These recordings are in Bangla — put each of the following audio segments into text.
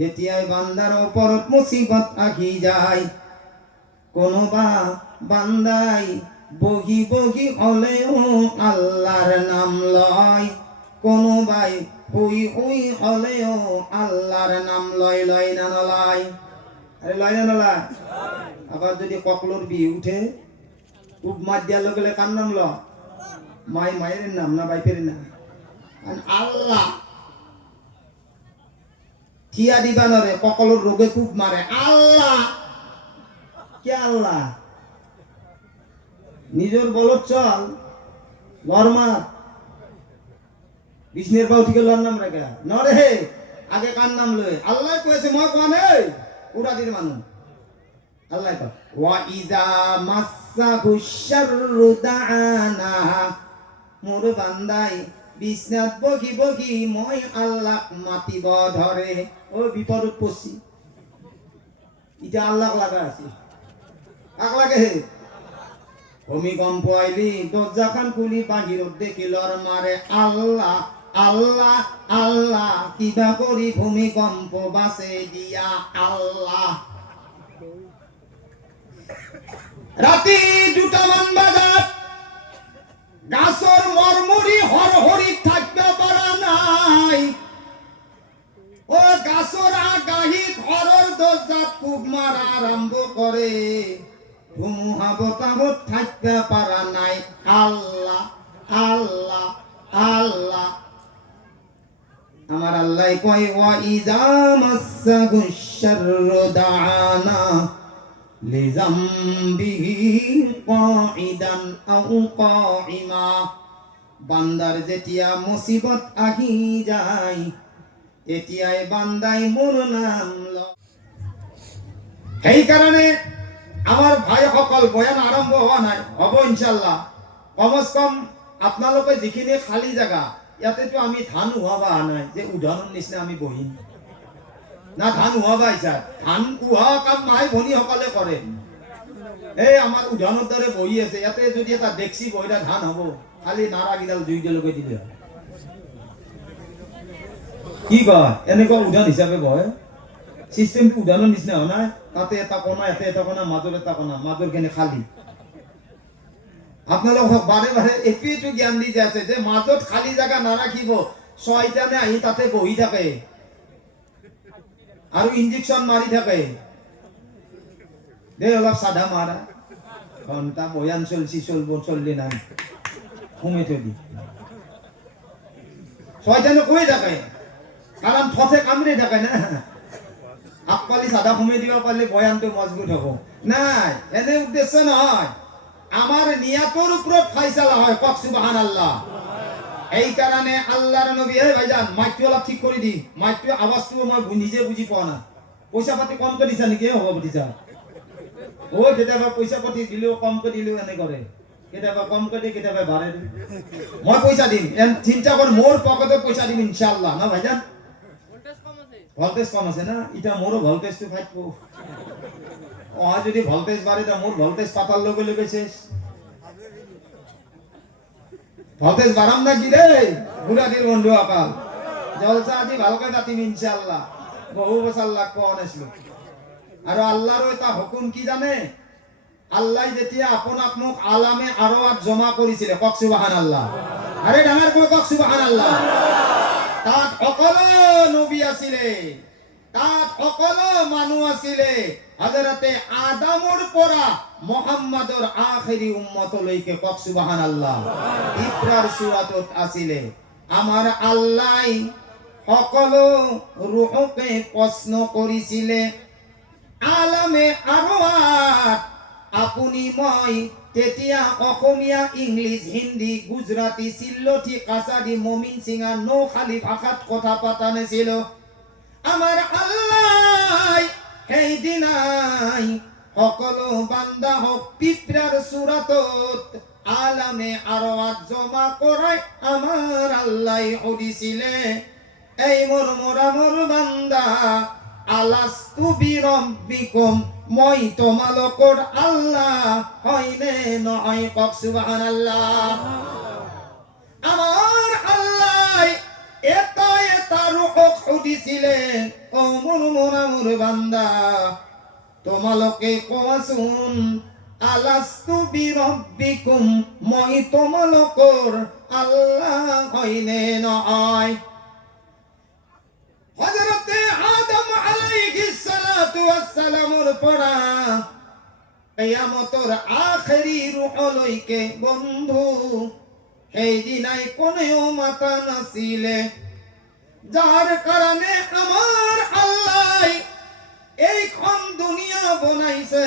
যেতিয়াই বান্দার ওপরত মুসিবত আহি যায়, কোনোবা বান্দাই বহি বহি হলেও আল্লাহর নাম লয়, কোনোবাই হুই হুই হলেও আল্লাহর নাম লয়। লয় না নলয়? আরে লয় না নলয়? আবার যদি ককলোর বিয়ে উঠে খুব মাছ দিয়া লগলে কার নাম ল? মায়ের নাম না বাইপের নাম। আল্লাহ থিয়া দিবা নরে, ককলোর রোগে খুব মারে আল্লাহ। কে আল্লাহ? নিজের বলত চল লরমা বিষ্ণের বাউ থেকে লর নাম রেখা নরে, আগে কার নাম লয়? আল্লাহ কয়েছে মই কোনে পুরা দিন মানুষ আল্লাহ কয় ওয়া ইযা মাসসাহু শাররু দাআনা, মোর বান্দাই বিছনাত বগি বগি মই আল্লাহ মাতিব ধরে। ও বিপদত পড়ছি, এটা আল্লাহ লাগা আছে। কাক লাগে? ভূমিকম্প আইলি দরজা খান খুলি বাহিরত দেখি লর মারে আল্লাহ আল্লাহ আল্লাহ, কিবা করি ভূমিকম্প বাঁচে দিয়া আল্লাহ। রাতি 2টামান বাজার গাছর মরমরি হরহরি থাকতে পারা নাই, ও গাছর আগাহি ঘরের দরজা খুব মারা আরম্ভ করে, ধুমুহা বতাহত থাকতে পারা নাই আল্লাহ আল্লাহ আল্লাহ। আমার আল্লাহ কয় ওয়া ইযা মাসসাহু শাররু দাআনা লিযামবিহি কাঈদান আও কাঈমা, বান্দার যেতিয়া মুসিবত আহি যায়, এতিয়াই বান্দাই মোর নাম লয়। এই কারণে আমার ভাই সকল বয়ান আরম্ভ হওয়া নাই, হব ইনশাল্লাহ। কমস কম আপনালোকে যিখিনি খালি জায়গা, ইয়াতেতো আমি ধান উহাবা নাই যে উদাহরণ নিচিনা আমি বহিম না। ধান উহাবা ইচ্ছা, ধান উহা কাম মাই ভনী সকলে কৰে। এই আমাৰ উদাহৰণৰ দৰে বহি আছে, ইয়াতে যদি এটা ডেক্সি বহিলা ধান হব, খালি নাৰা গিডাল জুই দিলকৈ দিলে কি কয়? এনেকুৱা উদাহৰণ হিচাপে বহে। সিস্টেমটো উদাহৰণৰ নিচিনা হোৱা নাই। তাতে এটা কোণা, ইয়াতে এটা কোণা, মাজত এটা কোণা, মাজৰখিনি খালী। আপোনালোকক বাৰে বাৰে এইটো জ্ঞান দি যাইছে যে মাজত খালী জাগা নাৰাখিব, ছয়টানে আহি তাতে বহি থাকে আৰু ইনজেকশ্যন মাৰি থাকে। দে অলপ সাদা মাৰা, ঘণ্টা বয়ান চললি নাই, সোমাই থৈ দি ছয়টানে কৈ থাকে, কাৰণ ঠতে কামৰি থাকে না। আকপালি সাদা সোমাই দিব পাৰিলে বয়ানটো মজবুত হ'ব। নাই, এনে উদ্দেশ্য নহয়, আমার নিয়াতর উপর ফাইসালা হয়। কক সুবহানাল্লাহ। এই কারণে আল্লাহর নবী, হে ভাইজান মাইকটো অলপ ঠিক করে দি, মাইকটো আওয়াজটো মই নিজে বুঝি পাওয়া না। পয়সা পাতি কম করে দিছা নাকি সভাপতিছা? ও কেতিয়াবা পয়সা পাতি দিলেও কম করে দিলেও এনে করে, কেতিয়াবা কম করে দিয়ে কেতিয়াবা বাড়ে দিই। মই পয়সা দিম, চিন্তা কর মোর পকেটে পয়সা দিম ইনশাআল্লাহ। না ভাইজান ভল্টেজ কম আছে না, এটা মোরও ভল্টেজটো থাকবো। যদি ভল্টেজ বাড়ে তা মোর ভল্টেজ পাতার লগে লগে শেষ। ভল্টেজ বাড়াম না কি রে বুড়াটির বন্ধু আকাল। জলসা আজি ভালকে পাতিম ইনশাআল্লাহ। বহু বছর লাগবো অনেসলো। আর আল্লাহর এটা হুকুম কি জানে? আল্লাহ যেতিয়া আপোনাক মোক আলামে আরওয়াত জমা কৰিছিলে, কক সুবহানাল্লাহ। আরে ডাঙৰ কৈ কক সুবহানাল্লাহ। তাত সকলো নবী আছিলে, তাত সকলো মানুহ আছিলে, হযরতে আদমৰ পৰা মুহাম্মাদৰ আখিৰি উম্মতলৈকে। কক সুবহানাল্লাহ। ইকরার সূরাতত আছিলে। আমাৰ আল্লাহ সকলো রূহকে প্রশ্ন কৰিছিলে, আলামে আরওয়াত আপুনি মই তেতিয়া অসমীয়া, ইংলিশ, হিন্দি, গুজরাটি, সিল্লঠি, কাছারি, মমিন সিংহা নৌখালী ভাষাত কথা পাতা নাছিল। আমার আল্লাহ সেই দিনাই সকলো বান্দা হক পিঁপড়ার সূরাতত আলামে আরওয়াত জমা করাই আমার আল্লাহ সুধিছিলে, এই মোর বান্দা, আলাস্তু বিরব্বিকুম, মই তোমালোকৰ আল্লাহ হয়নে নহয়? কক সুবহানাল্লাহ। আমার আল্লাহ এটা এটা রূহক সুধিছিলে ও মোর বান্দা তোমালোকে কোৱাচোন আলাস্তু বিৰব্বিকুম মই তোমালোকৰ আল্লাহ হয়নে নহয় হযরতে আদম আলাইহিস সালাতু ওয়াস সালামৰ পৰা কিয়ামতৰ আখেৰি রূহলৈকে বন্ধু সেই দিনাই কোনেও মাতা নাছিলে যার কারণে আমার আল্লাহ এইখন দুনিয়া বনাইছে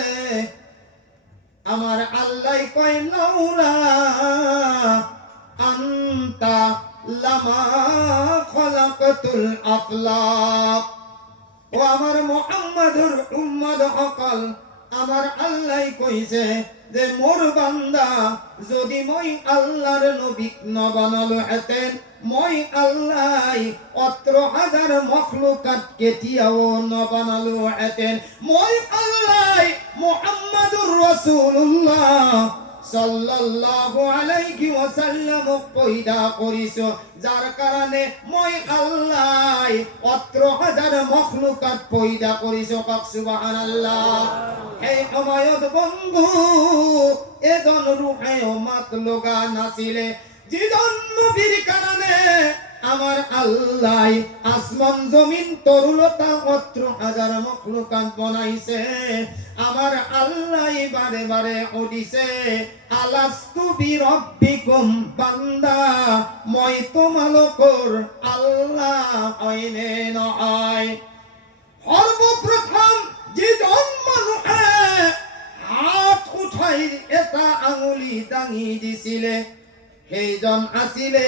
আমার আল্লাহ কয় লাউলা আনতা লামা খলাকতুল আফলাক ও আমার মুহাম্মাদুর উম্মত সকল আমার আল্লাহ কইছে যে মোর বান্দা যদি মই আল্লাহর নবী নবানালো হেতেন মই আল্লাহ 18000 মখলুকাত কেতিয়াও নবানালো হেতেন মই আল্লাহ মুহাম্মাদুর রাসূলুল্লাহ সাল্লাল্লাহু আলাইহি ওয়াসাল্লাম পয়দা করিছো যার কারণে মই আল্লাহ 18000 মখলুকাত পয়দা করিছো পাক সুবহানাল্লাহ এই সময়ত বন্ধু এজন রূহে মাত লগা নাছিলে যিজন নবীর কারণে আমার আল্লাহ আসমান জমিন তরুলতা 18000 মখলুকাত বনাইছে আমার আল্লাহ বারে বারে ওদিছে আলাস্তু বিরব্বিকুম বান্দা মই তোমালোকৰ আল্লাহ হয়নে নহয় সর্বপ্রথম যিজন মানুহে হাত উঠাই এটা আঙুলি দাঙি দিছিলে সেইজন আছিলে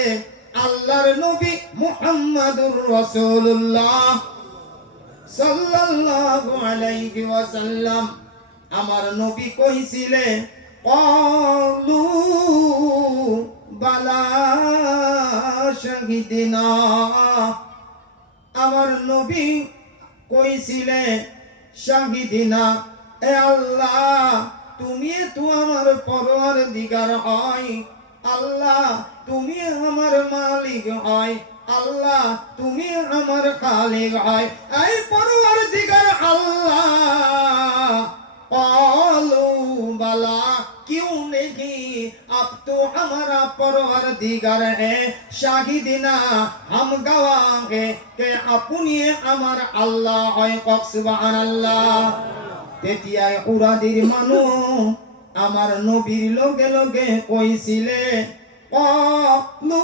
আল্লাহর নবী মুহাম্মাদুর রাসূলুল্লাহ সাল্লাল্লাহু আলাইহি ওয়াসাল্লাম আমার নবী কইছিলে ক্বালু বালা শাহিদিনা আমার নবী কইছিলে শাহিদিনা এ আল্লাহ তুমি তো আমার পরওয়ারদিগার হয় আল্লাহ তুমি আমার মালিক হয় আল্লাহ তুমি আমার খালিক হয় এই পরওয়ারদিগার আল্লাহ ক্বালু বালা क्यों नहीं अब तो हमारा परवरदिगार है शाहिदिना हम गवाह के अपनी আমার আল্লাহ হয় কক সুবহানাল্লাহ তেতিয়াই উরাদির মানুষ আমার নবীর লগে লগে কইছিলে ক্বালু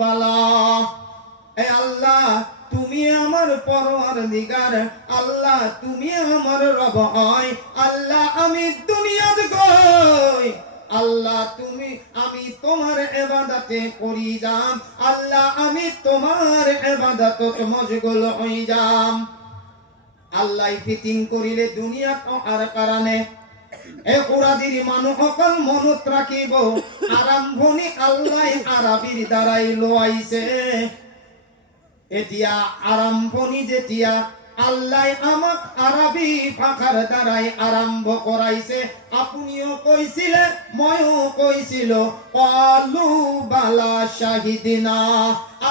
বালা এ আল্লাহ তুমি আমার পরওয়ারদিগার আল্লাহ তুমি আমার রব হয় আল্লাহ আমি দুনিয়াত গই আল্লাহ তুমি আমি তোমার ইবাদতে করি যাম আল্লাহ আমি তোমার ইবাদতত মশগুল হই যাম আল্লাহ ফিটিং করিলে দুনিয়াত আর কারণে এ কুরাদির মানুষ সকল মনত রাখিব আরম্ভনি আল্লাহ আরবির দ্বারাই লোয়াইছে এতিয়া আরম্ভনি যেতিয়া আল্লাহ আমাক আরবি ভাষার দ্বারাই আরম্ভ করাইছে আপনিও কইছিলে ময়ও কইছিল ক্বালু বালা শাহিদিনা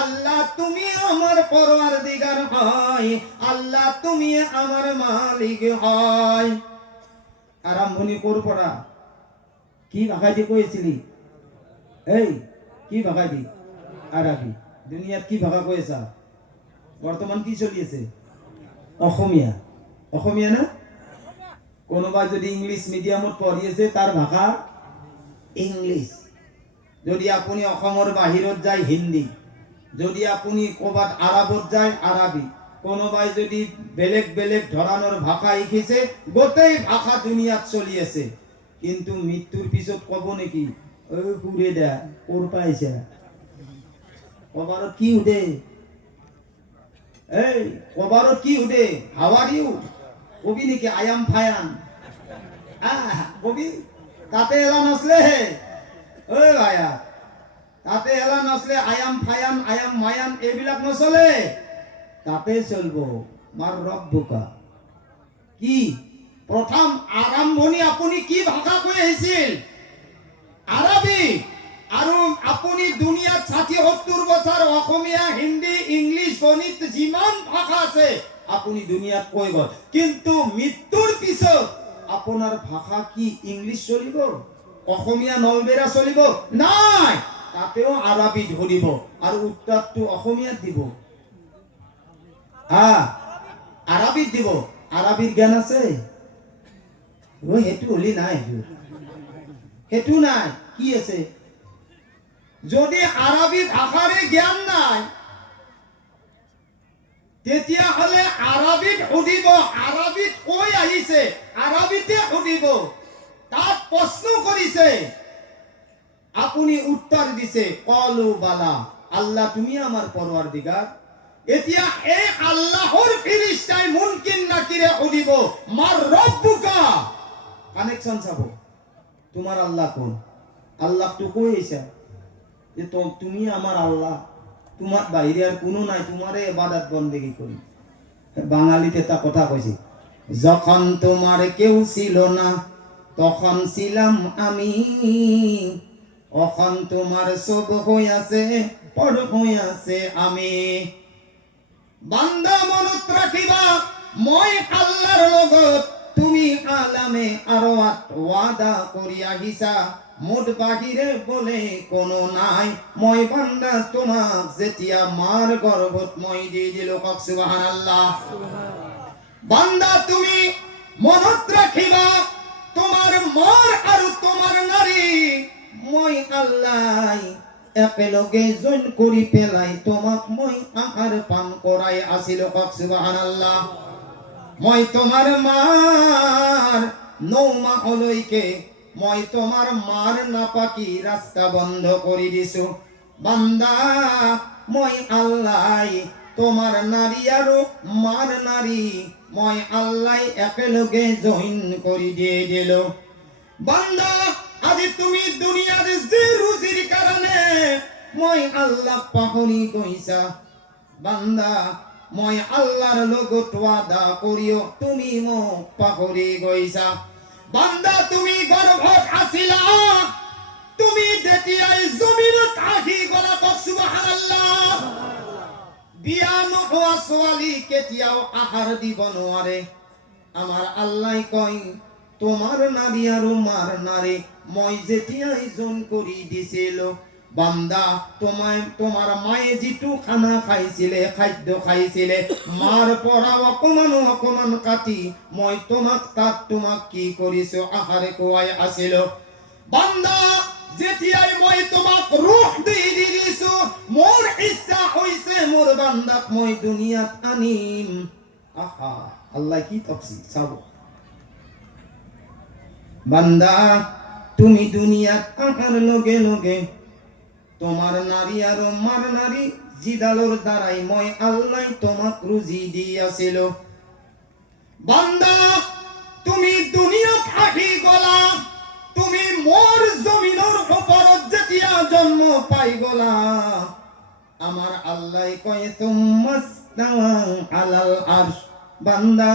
আল্লাহ তুমি আমার পরওয়ারদিগার হয় আল্লাহ তুমি আমার মালিক হয় আরম্ভনি করপড়া কি ভাষায় দি কইছিলি এই কি ভাষায় দি আরবি দুনিয়াত কি ভাষা কইছা বর্তমান কি চলিছে অসমীয়া অসমীয়া না কোনোবা যদি ইংলিশ মিডিয়ামত পঢ়িছে তার ভাষা ইংলিশ যদি আপনি অসমৰ বাহিৰত যায় হিন্দী যদি আপনি ক'বাত আরবত যায় আরবি কোনোবাই যদি বেলেগ বেলেগ ধৰণৰ ভাষা শিকিছে গোটেই ভাষা দুনিয়াত চলি আছে কিন্তু মৃত্যুৰ পিছত কব নেকি ও পুৰে দা কোৰ পাইছা কবাৰত কি উঠে এই কবাৰত কি উঠে হাউ আর ইউ কবি নেকি আই এম ফায়ান কবি তাতে এলা নসলে ও ভাইয়া তাতে এলা নসলে I am fine I am মায়ান এইবিলাক নচলে তাতে চলবো মার রব্বুকা কি প্রথম আরম্ভনি আপনি কি ভাষা কৈ আহিছিল আরবি আৰু আপুনি দুনিয়াত 60-70 বছৰ অসমীয়া হিন্দী ইংলিছ গণিত যিমান ভাষা আছে আপুনি দুনিয়াত কৈ গ'ল, কিন্তু মৃত্যুৰ পিছত আপোনাৰ ভাষা কি ইংলিছ চলিব, অসমীয়া নলবেৰা চলিব? নাই, তাতেও আৰবী ধৰিব আৰু উত্তৰটো অসমীয়াত দিব। আৰবীত দিব। আৰবীৰ জ্ঞান আছে? সেইটো হলি নাই, সেইটো নাই। কি আছে? যদি আরবি ভাষারে জ্ঞান নাই তেতিয়াহলে আরবিত সুধিব, আরবিত কৈ আহিছে আরবিতে সুধিব, তাক প্রশ্ন কৰিছে, আপুনি উত্তৰ দিছে কলু বালা, আল্লাহ তুমি আমার পরওয়ারদিগার। এতিয়া এই আল্লাহর ফেরেশতাই মুনকিন নাকিরে সুধিব মার রব্বুকা, কানেকশন চাব, তোমার আল্লাহ কোন? আল্লাহ তো কইছে যে তুমি আমার আল্লাহ, তোমার বাইরে আর কোনো নাই, তোমারে ইবাদত বন্দেগী করি। বাঙালিতে তা কথা কইছি, যখন তোমার কেউ ছিল না তখন ছিলাম আমি, এখন তোমার সব হইয়াছে পর হইয়াছে আমি। বান্দা মনত রাখিবা মই আল্লাহর লগত তুমি আলামে আরওয়াত ওয়াদা করিয়া হিসা, মোট বাহিরে বলে কোনো নাই, মই বান্দা তোমাক যেতিয়া মার গর্ভত মই দি দিল। কক সুবহানাল্লাহ। বান্দা তুমি মনত রাখিবা তোমার মার আর তোমার নারী মই আল্লাহ একেলগে জইন করি পেলাই তোমাক মই আহার পান করাই আসিল। কক সুবহানাল্লাহ। মই তোমার মার 9 মাহলৈকে মই তোমার মার নাপাকি রাস্তা বন্ধ করে দিছো। বান্দা মই আল্লাহ তোমার নারী আর মার নারী মই আল্লাহ একেলগে জইন করে দিয়ে দিল। বান্দা আজি তুমি দুনিয়ার যে রুজির কারণে মই আল্লাহ পাহরি গইছা, বান্দা মই আল্লাহর লগত ওয়াদা করিও তুমি মোক পাহরি গইছা। বান্দা তুমি গর্ভত আছিলা, তুমি যেতিয়াই জমিনত আহি গলা। কক সুবহানাল্লাহ। বিয়া নোহোৱা ছোৱালী কেতিয়াও আহাৰ দিব নোৱাৰে। আমার আল্লাহ কয় তোমার নারী আর মার নারী মই যেতিয়াই জন করি দিছিল। বান্দা তোমার মায়ে যিটো খানা খাইছিলে, খাদ্য খাইছিলে, মার পৰা অকমান অকমান কাটি মই তোমাক কি কৰিছো আহারে কোৱাই আছিল। বান্দা যেতিয়াই মই তোমাক রূহ দি দিছো, মোর ইচ্ছা হইছে মোর বান্দাক মই দুনিয়াত আনিম। আহা, আল্লাহ কি তফসিল চাব। বান্দা তুমি দুনিয়াত আহার লগে লগে তোমার নারী আর মার নারী জিদালোর দ্বারাই মই আল্লাহ তোমাক রুজি দিয়াছিল। বান্দা তুমি দুনিয়াত আহি গলা, তুমি মোর জমিনের উপরত যেতিয়া জন্ম পাই গলা, আমার আল্লাহ কয় তুমাস্তাওয়া আলাল আরশ। বান্দা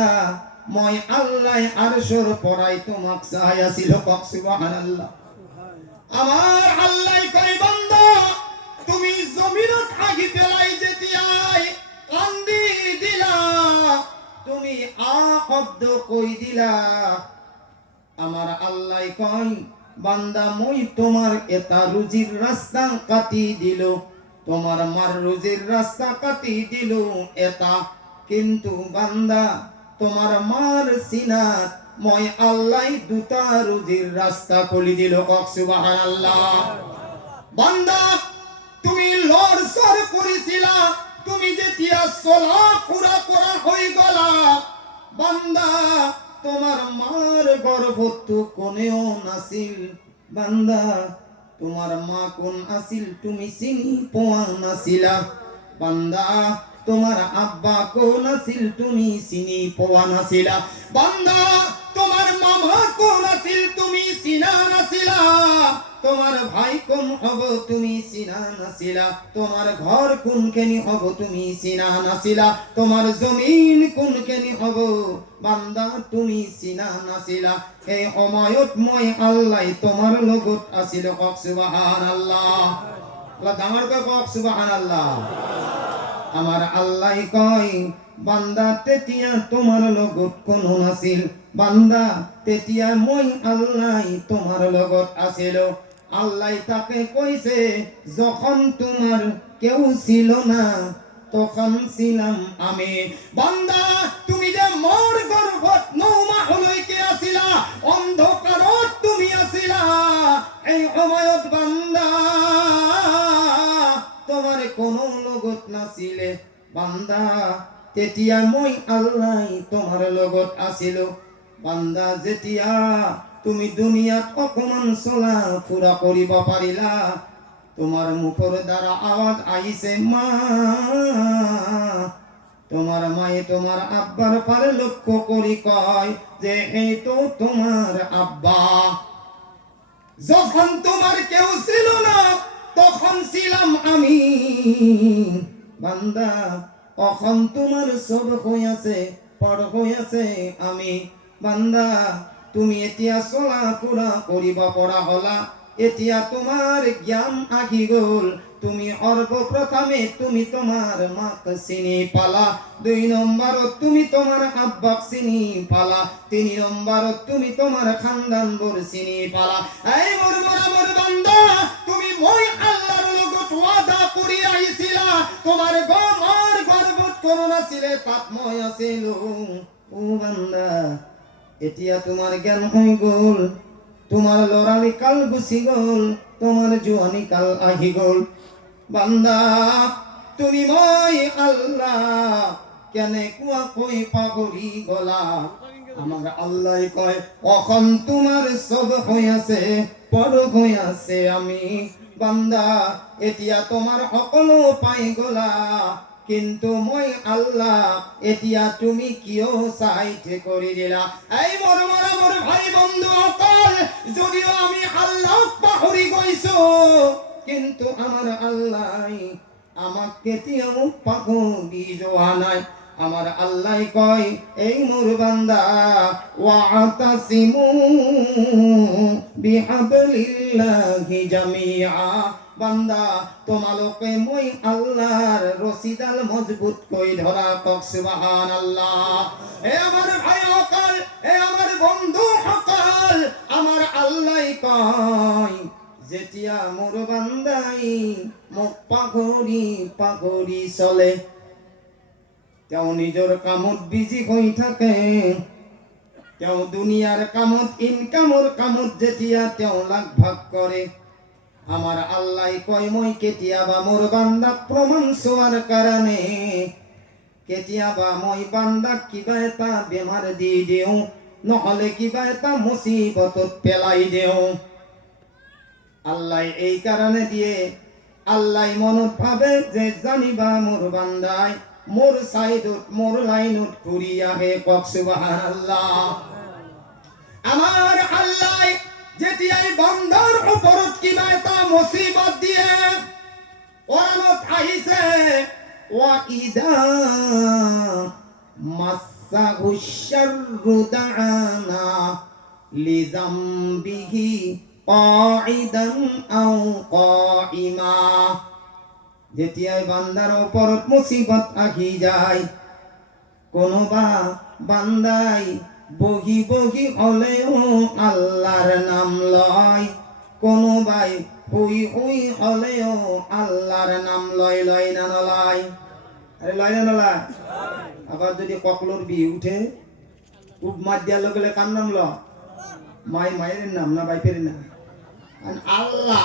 মই আল্লাহ আরশের পরাই তোমাক চাইছিল। কক সুবহানাল্লাহ। আমার আল্লাহ কয় বান্দা তুমি জমিনত আহি পেলাই যেতিয়াই কান্দি দিলা, তুমি আ শব্দ কই দিলা, আমার আল্লাহ কয় বান্দা মই তোমার এটা রুজির রাস্তা কাটি দিল, তোমার মার রুজির রাস্তা কাটি দিল এটা, কিন্তু বান্দা তোমার মার সিনাত মই আল্লাহ দুটা রুজির রাস্তা খুলি দিল। কক সুবহানাল্লাহ। বান্দা তুমি লড়সড় করেছিলা, তুমি যেতিয়া চলা পুরা করা হয়ে গলা, বান্দা তোমার মার গর্ভত কোনেও নাছিল। বান্দা তোমার মা কোন আছিল তুমি চিনি পোৱা নাছিলা। বান্দা তোমার আব্বা কোন আছিল তুমি চিনি পোৱা নাছিলা। বান্দা তোমার মামা কোন আছিল তুমি চিনা নাছিলা। তোমার ভাই কোন হব তুমি চিনা নাছিলা, তোমার ঘর কোনখানি হব তুমি চিনা নাছিলা, তোমার জমিন কোনখানি হব বান্দা তুমি চিনা নাছিলা। এই সময়ত মই আল্লাহ তোমার লগত আছিল। কক সুবহানাল্লাহ। আল্লাহ ডাঙৰকৈ কক সুবহানাল্লাহ। আমার আল্লাহ কয় বান্দা তেতিয়া তোমার লগত কোনো নাছিল, বান্দা তেতিয়া মই আল্লাহ তোমার লগত আছিল। আল্লাহ তাকে কইছে যখন তোমার কেউ ছিল না তখন ছিলাম আমি। বান্দা তুমি যে মোর গর্ভত 9 মাহলৈকে আছিলা, অন্ধকারত তুমি আছিলা, এই সময়ত বান্দা তোমার কোনো লগত নাছিলে, বান্দা তেতিয়া মই আল্লাহ তোমার লগত আছিল। বান্দা যেতিয়া তুমি দুনিয়াত অকমান চলা ফুৰা কৰিব পাৰিলা, তোমার মুখৰ দ্বারা আওয়াজ আইছে মা, তোমার মায়ে তোমার আব্বার পারে লক্ষ্য করি কয় যে এই তো তোমার আব্বা। যখন তোমার কেউ ছিল না তখন ছিলাম আমি। বান্দা এখন তোমার সব হইয়াছে, পর হইয়াছে আমি। বান্দা তুমি এতিয়া চলা ফুৰা কৰিব পৰা হলা, এতিয়া তোমার জ্ঞান আহি গল। তুমি সর্বপ্রথমে তুমি তোমার মাক চিনি পালা, 2 নম্বরত তুমি তোমার আব্বাক চিনি পালা, 3 নম্বরত তুমি তোমার খানদান বোর চিনি পালা। এই মোর বান্দা তুমি মই আল্লাহর লগত ওয়াদা করি আইছিলা, তোমার গমর গর্ভত করোনা ছিলে তাত মই আছিল। ও বান্দা এতিয়া তোমার জ্ঞান হয়ে গল, তোমার লড়ালি কাল গুছি গল, তোমার জোয়ানি কাল আহি গল। বান্দা তুমি মই আল্লাহ কেনে কুয়া কই পাগরি গলা। আমার আল্লাহ কয় এখন তোমার সব হইয়াছে, পর হইয়াছে আমি। বান্দা এতিয়া তোমার সকলো পাই গলা, কিন্তু মই আল্লাহ এতিয়া তুমি কিয় সাইড কৰি দিলা। এই মোর ভাই বন্ধু অকল, যদিও আমি আল্লাহ পাহৰি গৈছো, কিন্তু আমার আল্লাহ আমাক কেতিয়াও পাহৰি যোৱা নাই। আমার আল্লাহ কয় এই মোর বান্দা ওয়াতাসিমু বিহাবলিল্লাহি জামিআ। বান্দা তোমালোকে মই আল্লাহর রশিদাল মজবুত কই ধরা। কক সুবহানাল্লাহ। হে আমার ভাই সকল, হে আমার বন্ধু সকল, আমার আল্লাহ কয় যেতিয়া মোর বান্দাই মোক পাহৰি চলে, তেওঁ নিজৰ কামত বিজি হৈ থাকে, তেওঁ দুনিয়াৰ কামত ইনকামৰ কামত যেতিয়া তেওঁ লাগ ভাগ কৰে, আমার আল্লাহ কয় মই কেতিয়াবা মোর বান্দাক প্রমাণ চোৱাৰ কাৰণে কেতিয়াবা মই বান্দাক কিবা এটা বেমাৰ দি দিওঁ, নহলে কিবা এটা মুসিবতত পেলাই দিওঁ। আল্লাহ এই কারণে দিয়ে, আল্লাহ মনত ভাবে যে জানিবা মোর বান্দাই মোর সাইডত মোর লাইনত ঘুরি আহে। কক সুবহানাল্লাহ। আমার আল্লাহ যেতিয়াই বান্দার উপরত কিবা এটা মুসিবত দিয়ে ওরানত আইছে, ওয়া ইদা মাসাহু শাররু দাআনা লিযামবিহি কাঈদান আও কাঈমা। যেতিয়াই বান্দার উপরত মুসিবত আহি যায়, কোনোবা বান্দাই বহি হলেও আল্লাহর নাম লয়, কোনোবাই হুই হলেও আল্লাহর নাম লয় না নলয়? আরে লয় না নলয়? আবার যদি ককলোর বিয়ে উঠে উপ মাত দিয়া লগে কার নাম ল? মায়ের নাম না বাইপের নাম? আল্লাহ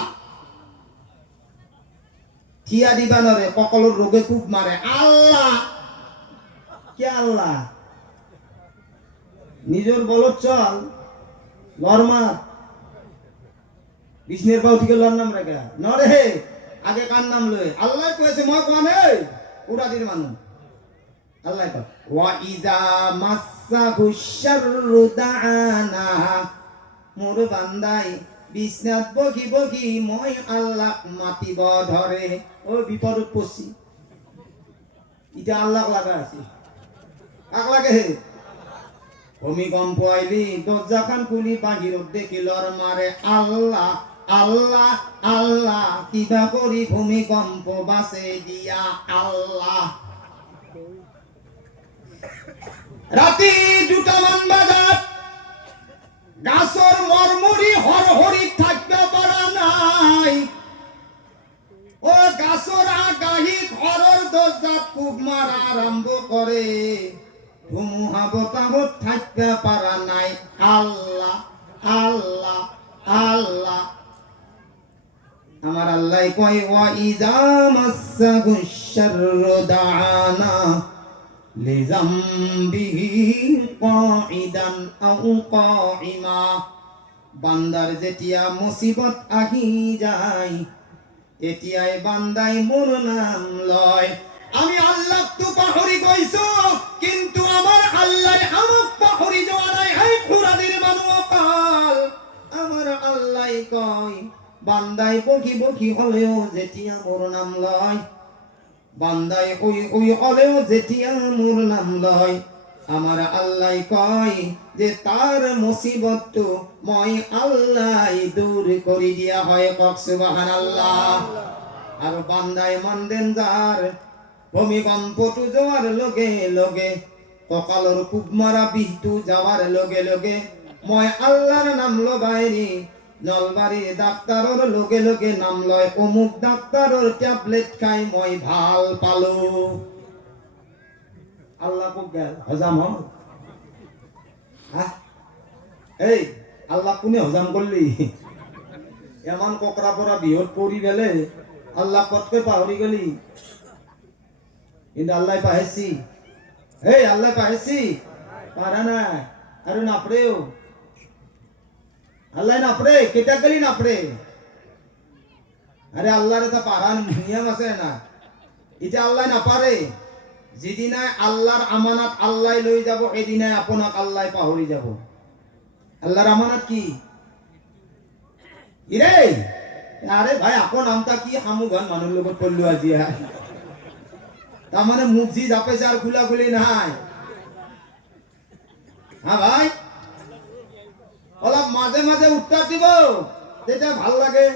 থিয়া দিবা নরে, ককলোর রোগে খুব মারে আল্লাহ। কে আল্লাহ? নিজের বলত চল লরমা বিষ্ণের পাও থেকে লর নাম রাখা নরে, আগে কার নাম লই? আল্লাহ কয়েছে মই কোয়া নেই উড়াদির মানুষ। আল্লাহ কয় ওয়া ইযা মাসাহু শাররু দাআনা, মোর বান্দাই বিছনাত বহি বহি মই আল্লাহক মাতিব ধরে। ও বিপরীত পড়ছি, এটা আল্লাহ লাগা আছে, কাক লাগে? ভূমিকম্প আইলি দরজাখান খুলি বাহিরত দেখিলর মারে আল্লাহ আল্লাহ আল্লাহ, কিবা করি ভূমিকম্প বাঁচে দিয়া আল্লাহ। রাতি 2টামান বাজাত গাছর মরমরি হরহরি থাকতে পারা নাই। ও গাছর আগাহি ঘরের দরজাত খুব মারা আরম্ভ করে, ধুমুহা বতাহত থাকতে পারা নাই আল্লাহ আল্লাহ আল্লাহ। আমার আল্লাহ কয় ওয়া ইযা মাসসাহুশ শাররু দাআনা লিযামবিহি কাঈদান আও কাঈমা। বান্দার যেতিয়া মুসিবত আহি যায়, এতিয়াই বান্দাই মোর নাম লয়। আমি আল্লাহ তো পাহরি গইছো, কিন্তু আমার আল্লাহ আমাক পাহরি যাওয়া নাই। এই কুরআনের মানুকাল আমার আল্লাহ কয় বান্দাই বকি বকি হলেও যেতিয়া মোর নাম লয়, বান্দাই ওই ওই হলেও যেতিয়া মোর নাম লয়, আমার আল্লাহ কয় যে তার মুসিবত তো মই আল্লাহ দূর করি দিয়া হয়। কক সুবহানাল্লাহ। আর বান্দায় মানদেন যার ভূমিকম্পটু যাওয়ার লগে লগে, ককালর খুব মারা বিহতু যাওয়ার লগে লগে মই আল্লাহর নাম লো বাইরে। নলবাড়ির ডাক্তারর লগে লগে নাম লয়, অমুক ডাক্তারর ট্যাবলেট খাই মই ভাল পালো। আল্লাহ কো গেল হজাম হ। এই আল্লাহ কোনে হজাম করলি? এমন কোকরা পরা বিহত পড়ি গেলে আল্লাহ কতকে পাহরি গেলি? কিন্তু আল্লাহ পাহেছি, এই আল্লাহ পাহেছি পারা না। আরে নাপড়েও আল্লাহ নাপড়ে, কেটা গেলি নাপড়ে। আরে আল্লাহর তা পারান নিয়ম আছে না, এটা আল্লাহ না পারে। যেদিনায় আল্লাহর আমানত আল্লাহ লই যাব, এদিনায় আপনাক আল্লাহ পাহরি যাব। আল্লাহর আমানত কি ইরে? আরে ভাই আপন আমটা কি হামু গান মানুষ লগত করলু আজি। তার মানে মুখ জি যাপেছে আর খুলাখুলি নাই। হ্যাঁ ভাই, অলপ মাঝে মাঝে উত্তর দিব, যেটা ভাল লাগে।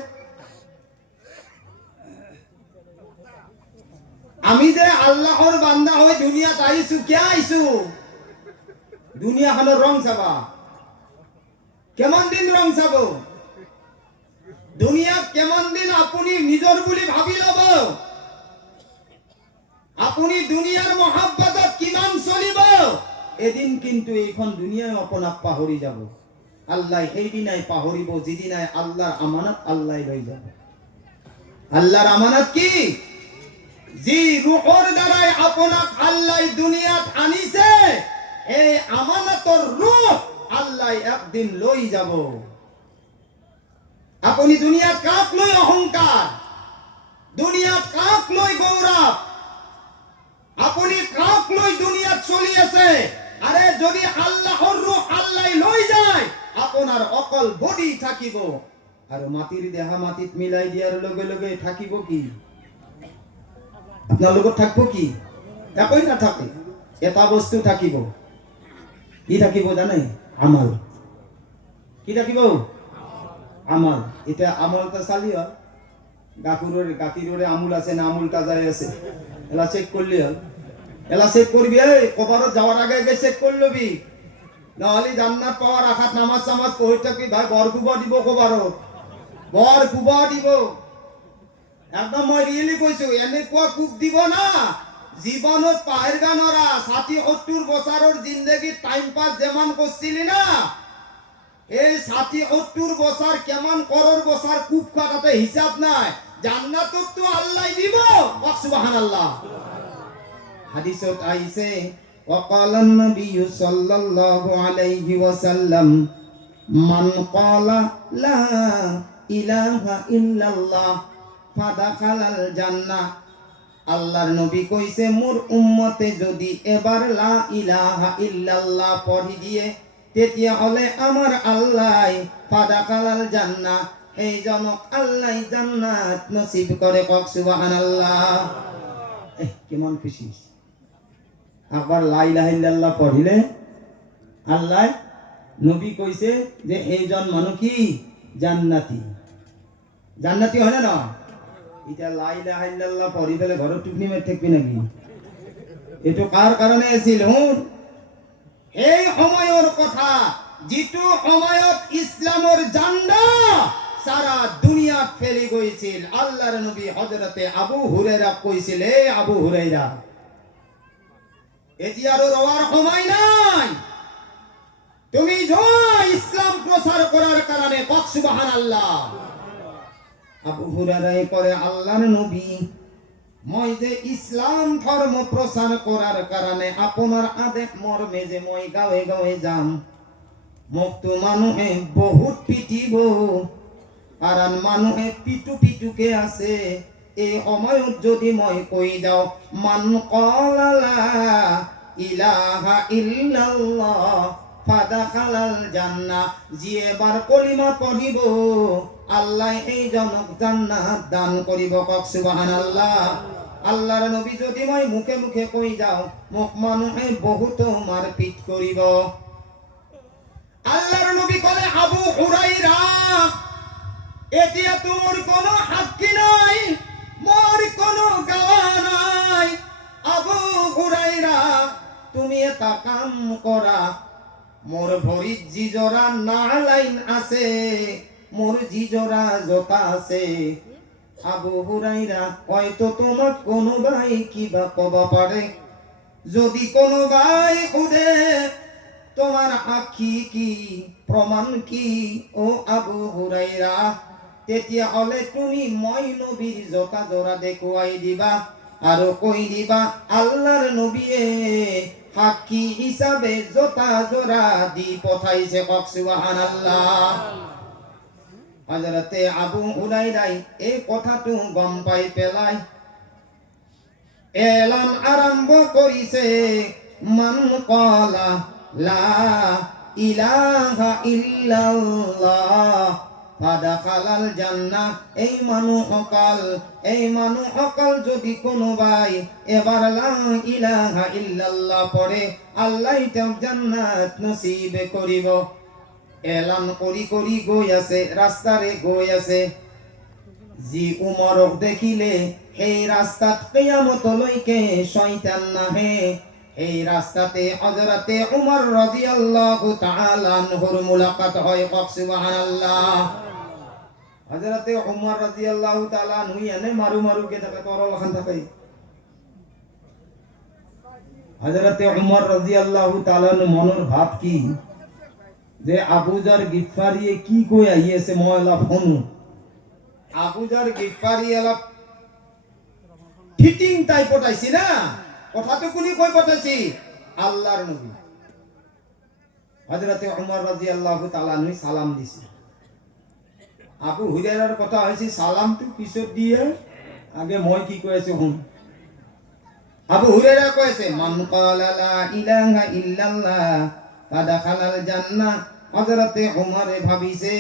আমি যে আল্লাহর বান্দা হয়ে দুনিয়াত আইছু, কে আইছু? দুনিয়াখানোর রং চাবা। কেমন দিন রং চাব? দুনিয়া কেমন দিন আপনি নিজর বলি ভাবি লব। আপনি দুনিয়ার মহাব্বতত কিমান চলিব, এদিন কিন্তু এইখন দুনিয়ায় আপনাক পাহরি যাব। আল্লাহ এই দিনাই পাহরিব যেদিনাই আল্লাহর আমানত আল্লাহ লই যাব। আল্লাহর আমানত কি? জি রূহর দ্বারাই আপনাক আল্লাহ দুনিয়াত আনিছে, এই আমানতর রূহ আল্লাহ একদিন লই যাব। আপনি দুনিয়াত কাক লই অহংকার, দুনিয়াত কাক লই গৌরব, আপনি কাক লই দুনিয়াত চলিয়েছে। আরে যদি আল্লাহর রূহ আল্লাহ লই যায়, আপনার অকল বডি থাকিব, আর মাটির দেহা মাটিত মিলাই দিয়ার লগে লগে থাকিব কি? আপনার লগত থাকবো কি? একই না থাকে। এটা বস্তু থাকিব, কি থাকিব জানে? আমাল। কি থাকিব? আমাল। এটা আমলটা চালিও গাখীররে আমুল আছে না আমুলটা যাই আছে, এলা চেক করলি হল। এলা চেক করবি, এই কবরত যাওয়ার আগে আগে চেক করে লবি, নহলে জান্নাত পাওয়ার আখাত নামাজ সামাজ পড়ি থাকি ভাই বর কুবা দিব, কবরত বর কুবা দিব। একদম মই রিয়েলি কইছো, এনেকুৱা কুপ দিব না জীবনত পাহেরগা নরা। 60-70 বছরের জিন্দগি টাইম পাস যেমন করছিলি না, এই 60-70 বছর কেমন করোর বছর কুপ কাটাতে হিসাব নাই। জান্নাতত তো আল্লাহ দিব। সুবহানাল্লাহ। হাদিসত আইছে ওয়াকালান নবী সাল্লাল্লাহু আলাইহি ওয়াসাল্লাম মান ক্বালা লা ইলাহা ইল্লাল্লাহ ফাদাখালাল জান্নাহ। আল্লাহর নবী কইছে মোর উম্মতে যদি এবার লা ইলাহা ইল্লাল্লাহ পড়ি দিয়ে তেতিয়া হলে আমার আল্লাহ ফাদাখালাল জান্নাহ, এই জনক আল্লাহ জান্নাত নসিব করে। কক সুবহানাল্লাহ। কেমন খুশি। আবার লা ইলাহা ইল্লাল্লাহ পড়িলে আল্লাহ নবী কইছে যে এইজন মানুষ কি জান্নাতি, জান্নাতি হয় না। এটা লা ইলাহা ইল্লাল্লাহ পড়ি ফেলে ঘরে টুকনি মেরে থাকবি নাকি? এটো কার কারণে আছিল? এই সময়র কথা, যেটো সময়ত ইসলামর জান্ডা সারা দুনিয়া ফেলি গইছিল। আল্লাহর নবী হযরতে আবু হুরায়রা কইছিল, এ আবু হুরায়রা, এটি আর রওয়ার সময় নাই, তুমি যাও ইসলাম প্রচার করার কারণে। কক সুবহানাল্লাহ। আবু হুরায়রা পরে আল্লাহর নবী, মই যে ইসলাম ধর্ম প্রচার করার কারণে আপনার আদেশ মর্মে যে মই গাঁৱে গাঁৱে যাম, মোক তো মানুহে বহুত পিটিব, কারণ মানুহে পিটু পিটুকে আছে। এই সময়ত যদি মই কই যাও মান ক্বালা লা ইলাহা ইল্লাল্লাহ ফাদাখালাল জান্নাহ, যে এবার কলিমা পড়িব আল্লাহ এই জনক জান্নাত দান করিব। কক সুবহানাল্লাহ। আল্লাহর নবী যদি মই মুখে মুখে কই যাও, মোক মানুহে বহুত মারপিট করিব। আল্লাহর নবী কলে, আবু হুরায়রা, এতিয়া তোর কোনো সাক্ষী নাই, মোর কোনো গাওয়া নাই। আবু হুরায়রা, তুমি এটা কাম করা, মোর ভরিত জিজরা নালাইন আছে, মোর জিজরা জোতা আছে। আবু হুরায়রা, হয়তো তোমার কোনো ভাই কিবা কবা পারে। যদি কোনো ভাই খুদে তোমার সাক্ষী কি, প্রমাণ কি, ও আবু হুরায়রা, তেতিয়া হলে তুমি মই নবীর জোতা জোড়া দেখুয়াই দিবা, আৰু কই দিবা আল্লাহর নবীয়ে সাক্ষী হিসাবে জোতা জোড়া দি পঠাইছে। কক সুবহানাল্লাহ। হযরতে আবু হুরায়রা এই কথাটো গম পাই পেলাই এলান আরম্ভ করিছে, মান ক্বালা লা ইলাহা ইল্লাল্লাহ ফাদাখালাল জান্নাহ। এই মানুহ অকাল যদি কোনো ভাই এবার লা ইলাহা ইল্লাল্লাহ পড়ে, আল্লাহ তার জান্নাত নসিব করিব। এলান করি করি গই আছে, রাস্তারে গই আছে। জি উমরক দেখিলে এই রাস্তাত কিয়ামতলৈকে শয়তান নাহে। এই রাস্তাতে হযরতে উমর রাদিয়াল্লাহু তাআলা আনহুর মুলাকাত হয়। কক সুবহানাল্লাহ। হযরতে উমর রাদিয়াল্লাহু তাআলা আনহু এনে মারু মারু কে থাকে, তরল খান থাকে। হযরতে উমর রাদিয়াল্লাহু তাআলা মনের ভাব কি, যে আবুজার গিফারিয়ে কি কই আইছে ময়লা ফোনু। আবুজার গিফারি অলপ ফিটিং তাই পটাইছি না, কথাটো কোনি কই পটাইছি? আল্লাহর নবী। হযরতে উমর রাদিয়াল্লাহু তাআলা আনহু সালাম দিছে। আবু হুরায়রার কথা হইছে সালামটো পিছত দিয়ে, আগে মই কি কইছে শুন। আবু হুরায়রা কইছে, মান ক্বালা লা ইলাহা ইল্লাল্লাহ ফাদাখালাল জান্নাহ। হযরতে উমরে ভাবিছে,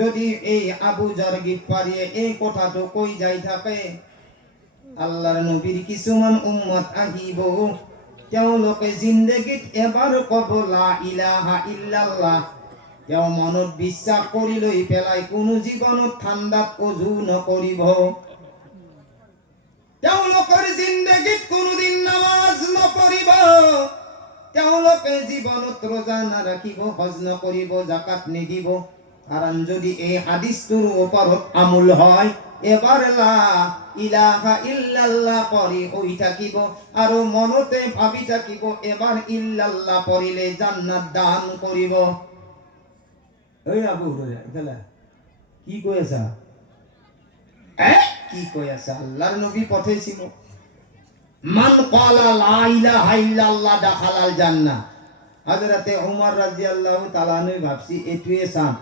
যদি এই আবু জার গিফারিয়ে এই কথাটো কই যাই থাকে, আল্লাহর নবীর কিছুমান উম্মত আহিব, তেওঁলোকে জিন্দেগীত এবাৰ কব লা ইলাহা ইল্লাল্লাহ, তেওঁ মনত বিশ্বাস কৰি লৈ পেলাই কোনো জীৱনত ঠাণ্ডাত অজু নকৰিব, তেওঁলোকৰ জিন্দেগীত কোনোদিন নামাজ নপঢ়িব, তেওঁলোকে জীৱনত রোজা নাৰাখিব, হজ নকৰিব, যাকাত নিদিব। কাৰণ যদি এই হাদিসটোৰ ওপৰত আমল হয়, এবাৰ লা ইলাহা ইল্লাল্লাহ পঢ়ি হৈ থাকিব আৰু মনতে ভাবি থাকিব এবাৰ ইল্লাল্লাহ পঢ়িলে জান্নাত দান কৰিব। এই আবু হুরায়রা কি কৈ আছা? কি কৈ আছা? আল্লাহৰ নবী পঠাইছিল, মান ক্বালা লা ইলাহা ইল্লাল্লাহ দাখালাল জান্নাহ। হযরতে উমর রাদিয়াল্লাহু তাআলা আনহু ভাবছি এটুয়ে চাম,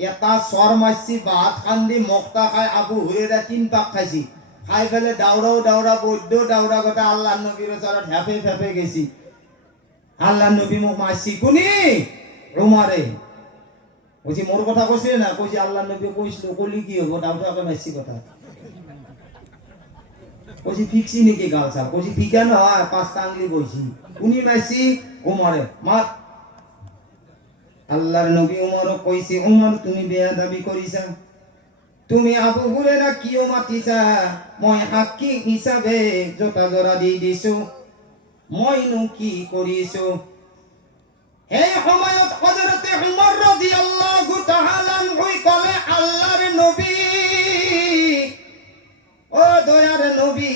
এটা সর মারছি, ভাত খান্দি মক্তা খাই আবু হুরায়রা 3 পাক খাইছি, খাই ফেলে দাউড়াও দাউড়া বৈদ্য দাউড়া গোটা আল্লাহর নবীর ওচৰত হেফে ফেফে গেছি। আল্লাহ নবী মোক মারছি কোনি উমারে কইছি মোর কথা কইছে না কইছি আল্লাহ নবী কইছিল কলি কি হবো দাউটা আগে মারছি কথা কইছি ফিক্সি নাকি গাল স্যার কইছি ফিকা নয় পাঁচটা আঙ্গুলি কইছি উনি মারছি উমারে মার আল্লাহর নবী উমরও কইছে উমর তুমি বেয়াদবি করিছা তুমি আবু হুরায়রা কিও মাতিছা মই সাক্ষী হিচাপে জোতা জোৰা দি দিছো মইনো কি কৰিছো এই সময়ত হযরতে উমর রাদিয়াল্লাহু তাআলা হই কলে আল্লাহর নবী ও দয়ার নবী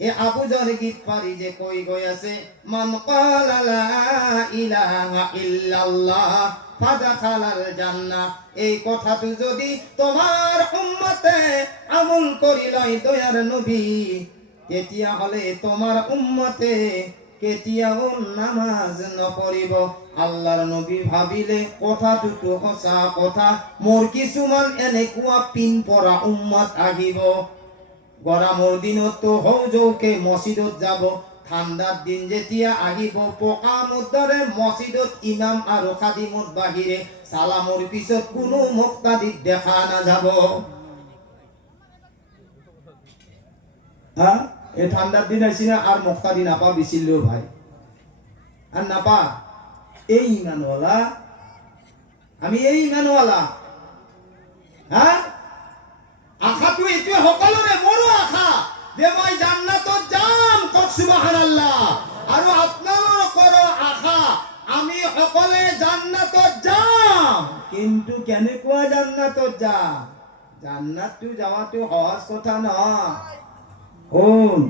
এ আবু যর গিফারি যে কই গই আছে মান ক্বালা লা ইলাহা ইল্লাল্লাহ ফাদাখালাল জান্নাহ এই কথাটো যদি তোমার উম্মতে আমল করি লয় দয়ার নবী তেতিয়া হলে তোমার উম্মতে কেতিয়াও নামাজ নপঢ়িব আল্লাহর নবী ভাবিলে কথাটো সঁচা কথা মোর কিছুমান এনেকুৱা পিন পৰা উম্মত আহিব গৰমৰ দিনত হৌজৌকে মসজিদত যাব ঠাণ্ডাৰ দিন যেতিয়া আহিব পকামৰ দৰে মসজিদত ইমাম আৰু খাদিমত বাহিৰে সালামৰ পিছত কোনো মুক্তাদিক দেখা নাযাব হ্যাঁ এই ঠান্ডার দিন আইছি না আর মুক্তাদি নাপা বিছিল ভাই আর নাপা এই ইমানওয়ালা আমি এই ইমানওয়ালা হ্যাঁ আশাটো এইটোৱে সকলোৰে মোৰো আশা যে মই জান্নাতত যাম কক সুবহানাল্লাহ আৰু আপোনালোকৰো আশা আমি সকলে জান্নাতত যাম কিন্তু কেনেকুৱা জান্নাতত যাম জান্নাতটো যাওয়াটো সহজ কথা নহয় কোন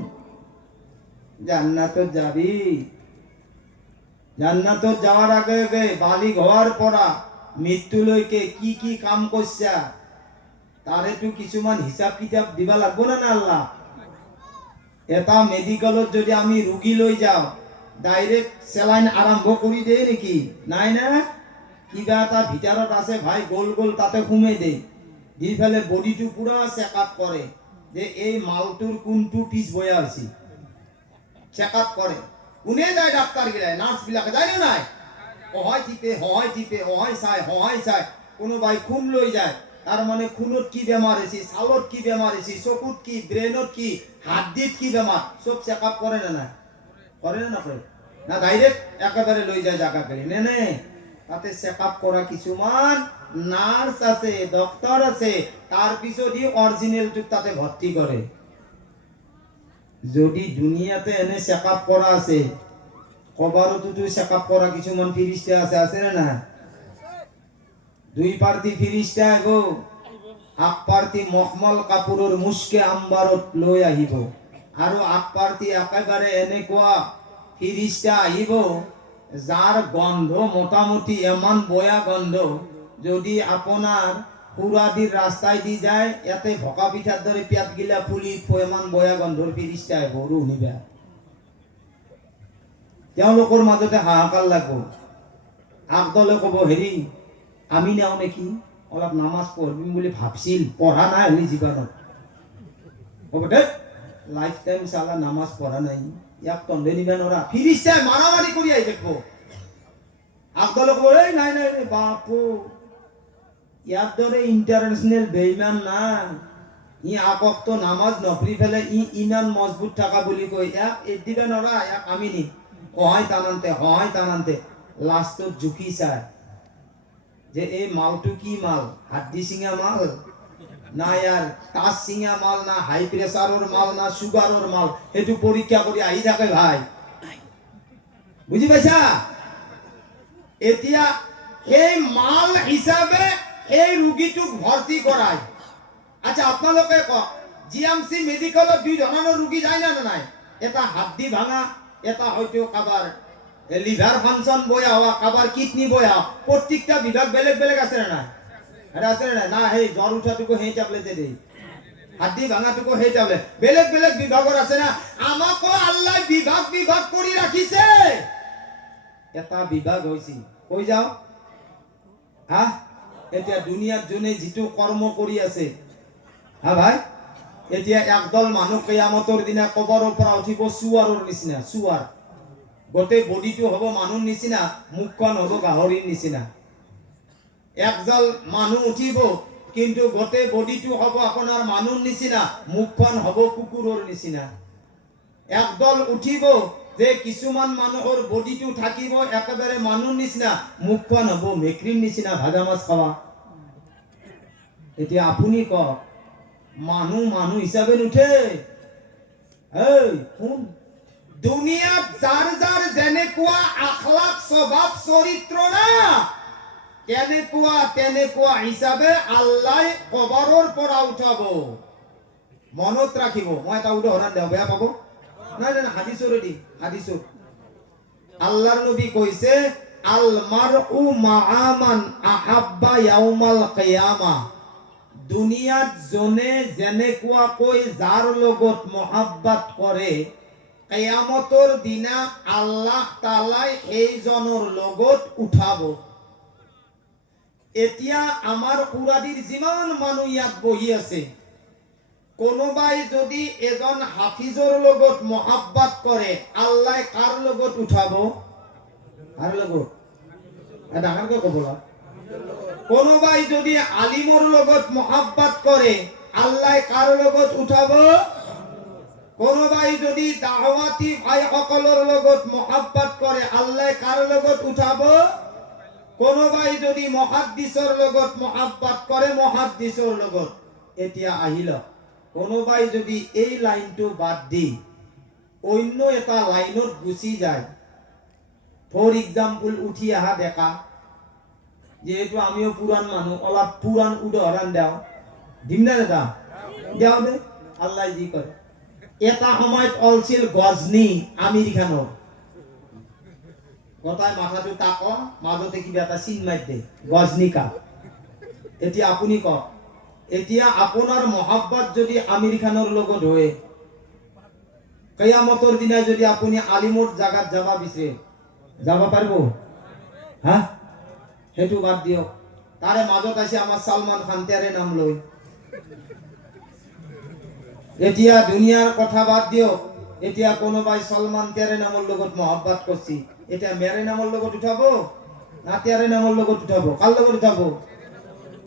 জান্নাতত যাবি জান্নাতত যাওয়ার আগে বালি হওয়ার পরা মৃত্যুলৈকে কি কি কাম করছা তারেটো কিছুমান হিসাব কিতাব দিবা লাগবো না আল্লাহ এটা মেডিকেলত যদি আমি রোগী লৈ যাও ডাইরেক্ট সেলাইন আরম্ভ কৰি দে নেকি নাই না কিবা এটা ভিতৰত আছে ভাই গোল গোল তাতে ঘুমে দে দি ফেলে বডিটো পুরা চেকআপ করে যে এই মালটোর কোনটো পিস বয়া আছে চেকআপ করে কোনে যায় ডাক্তার গিলা নার্স বিলাকে যায় না নাই হয় চাই কোনো ভাই খুন লৈ যায় তার মানে খুনত কি বেমার আছে সালত কি বেমার আছে চকুত কি ব্রেনত কি হাড়িত কি বেমার সব চেকআপ করে না করে না করে না ডাইরেক্ট একেবারে লৈ যায় জায়গা করে নে তাতে চেকআপ করা কিছুমান নার্স আছে ডক্টর আছে তার পিছদি অরিজিনালটো তাতে ভর্তি করে যদি দুনিয়াতে এনে চেকআপ করা আছে কবরতো চেকআপ করা কিছুমান ফিরিস্তা আছে না না দুই পার্টি ফিরিস্তা আগো আক পার্টি মখমল কাপোৰৰ মুস্কে আম্বাৰত লৈ আহিব আৰু আক পার্টি একেবারে এনেকুৱা ফিরিস্তা আহিব যার গন্ধ মোটামুটি এমন বয়া গন্ধ যদি আপনার পুরাদির রাস্তায় দি যায় এতে ভকা পিঠার ধরে পেট গিলা ফুলি এমন বয়া গন্ধর ফিরিস্তায় গরু নিবা তেওঁলোকৰ মাজতে হাহাকাৰ লাগব আগদলে কব হেৰি আমি নাও নেকি অলপ নামাজ পঢ়িম বুলি ভাবছিল পঢ়া নাই হলি জীৱনত কব দে লাইফ টাইম চালা নামাজ পঢ়া নাই ইয়াক তন্দে নিবা নৰা ফিরিস্তায় মারামারি কৰি আহি দেখব আগদলে কব এই নাই নাই বাপু ইয়ার দরে ইন্টারন্যাশনাল বেইমান না ই আকক তো নামাজ নপড়ি ফেলে ই ইমান মজবুত থাকা বলি কই এক দিবে নরা এক আমি নি হয় টানান্তে লাস্টত জুকি চায় যে এই মালটো কি মাল হাড্ডি চিঙা মাল না ইয়ার তাস চিঙা মাল না হাই প্রেসারর মাল না সুগারর মাল সেইটো পরীক্ষা কৰি আহি থাকে ভাই বুঝি পাইছা এতিয়া এই মাল হিসাবে এই রোগীটোক ভর্তি করায় আচ্ছা আপনালোকে ক জিএমসি মেডিকেলত দুই ধৰণৰ রোগী যায় না নাই এটা হাড্ডি ভাঙা এটা হয়তো কাবার লিভার ফাংশন বয়া হওয়া কাবার কিডনি বয়া প্রত্যেকটা বিভাগ বেলেগ বেলেগ আছে না এটা আছে না না সেই জ্বর উঠাটুকু সেই ট্যাবলেটে দেই হাড্ডি ভাঙাটুকু সেই ট্যাবলেট বেলেগ বেলেগ বিভাগৰ আছে না আমাকো আল্লাহ বিভাগ কৰি ৰাখিছে এটা বিভাগ হৈছে কৈ যাও হা এতিয়া দুনিয়াত জনে যিটো কর্ম কৰি আছে হা ভাই এতিয়া একদল মানুহ কিয়ামতৰ দিনা কবৰৰ পৰা উঠিব সুৱাৰৰ নিচিনা সুৱাৰ গোটেই বডিটো হ'ব মানুহৰ নিচিনা, মুখখন হ'ব গাহৰিৰ নিচিনা। একজাল মানুহ উঠিব, কিন্তু গোটেই বডিটো হ'ব আপোনাৰ মানুহৰ নিচিনা, মুখখন হ'ব কুকুৰৰ নিচিনা। একদল উঠিব যে কিছুমান মানুহৰ বডিটো থাকিব একেবাৰে মানুহৰ নিচিনা, মুখখন হ'ব মেকুৰীৰ নিচিনা, ভাজা মাছ খাৱা। এতিয়া আপুনি কওক, মানুহ মানুহ হিচাপে নুঠে। এই শুন, দুনিয়াত যাৰ যাৰ যেনেকুৱা আখলাক স্বভাৱ চৰিত্ৰ না, তেনেকুৱা হিচাপে আল্লাহ কবৰৰ পৰা উঠাব। মনত ৰাখিব। মই এটা উদাহৰণ দিওঁ, বেয়া পাব? নাই নাই, হাদিছৰে দিম, হাদিছৰ। আল্লাহৰ নবী কৈছে, আল মারউ মাআ মান আহাব্বা ইয়াউমাল কিয়ামা। দুনিয়াত জনে যেনেকুৱাকৈ যাৰ লগত মহাব্বত কৰে, কিয়ামতৰ দিনা আল্লাহ তাআলাই এইজনৰ লগত উঠাব। এতিয়া আমাৰ কুৰাদিৰ যিমান মানুহ ইয়াত বহি আছে, কোনোবাই যদি এজন হাফিজৰ লগত মহাব্বত কৰে, আল্লাহ কাৰ লগত উঠাব? কাৰ লগত? ডাঙৰকৈ ক'ব লাগে। কোনোবাই যদি আলিমৰ লগত মহাব্বত কৰে, আল্লাহ কাৰ লগত উঠাব? কোনোবাই যদি দাওয়াতি ভাইসকলৰ লগত মহাব্বত কৰে, আল্লাহ কাৰ লগত উঠাব? কোনোবাই যদি মুহাদ্দিছৰ লগত মহাব্বত কৰে, মুহাদ্দিছৰ লগত। এতিয়া আহিল, কোনোবাই যদি এই লাইনটো বাদ দি অন্য এটা লাইনত গুচি যায়, ফৰ এক্সাম্পল উঠি অহা ডেকা, যেহেতু আমিও পুরান মানুহ, অলপ পুরান উদাহরণ দেও, দিম না দাদা? দেও দে, আল্লাহ যি কৰে। এটা সময়ত অলছিল গজনি আমির খানৰ, গতাই মাথাটো তাক মাজতে কিবা এটা চিন মাৰি দে, গজনি কাপ। এতিয়া আপুনি কওক, এতিয়া আপোনাৰ মহাব্বত যদি আমিৰ খানৰ লগত হয়, কিয়ামতৰ দিনা যদি আপুনি আলিমৰ জাগাত যাবা বিচাৰে, যাব পাৰিব? হা? সেইটো বাদ দিয়ক। তাৰে মাজত আছে আমাৰ সালমান খান, তাৰে নাম লৈ। এতিয়া দুনিয়াৰ কথা বাদ দিয়ক। এতিয়া কোনোবাই সলমান তাৰে নামৰ লগত মহাব্বত করছি, এটা মেরে নামৰ লগত উঠাব না তাৰে নামৰ লগত উঠাব? কার লগত উঠাব?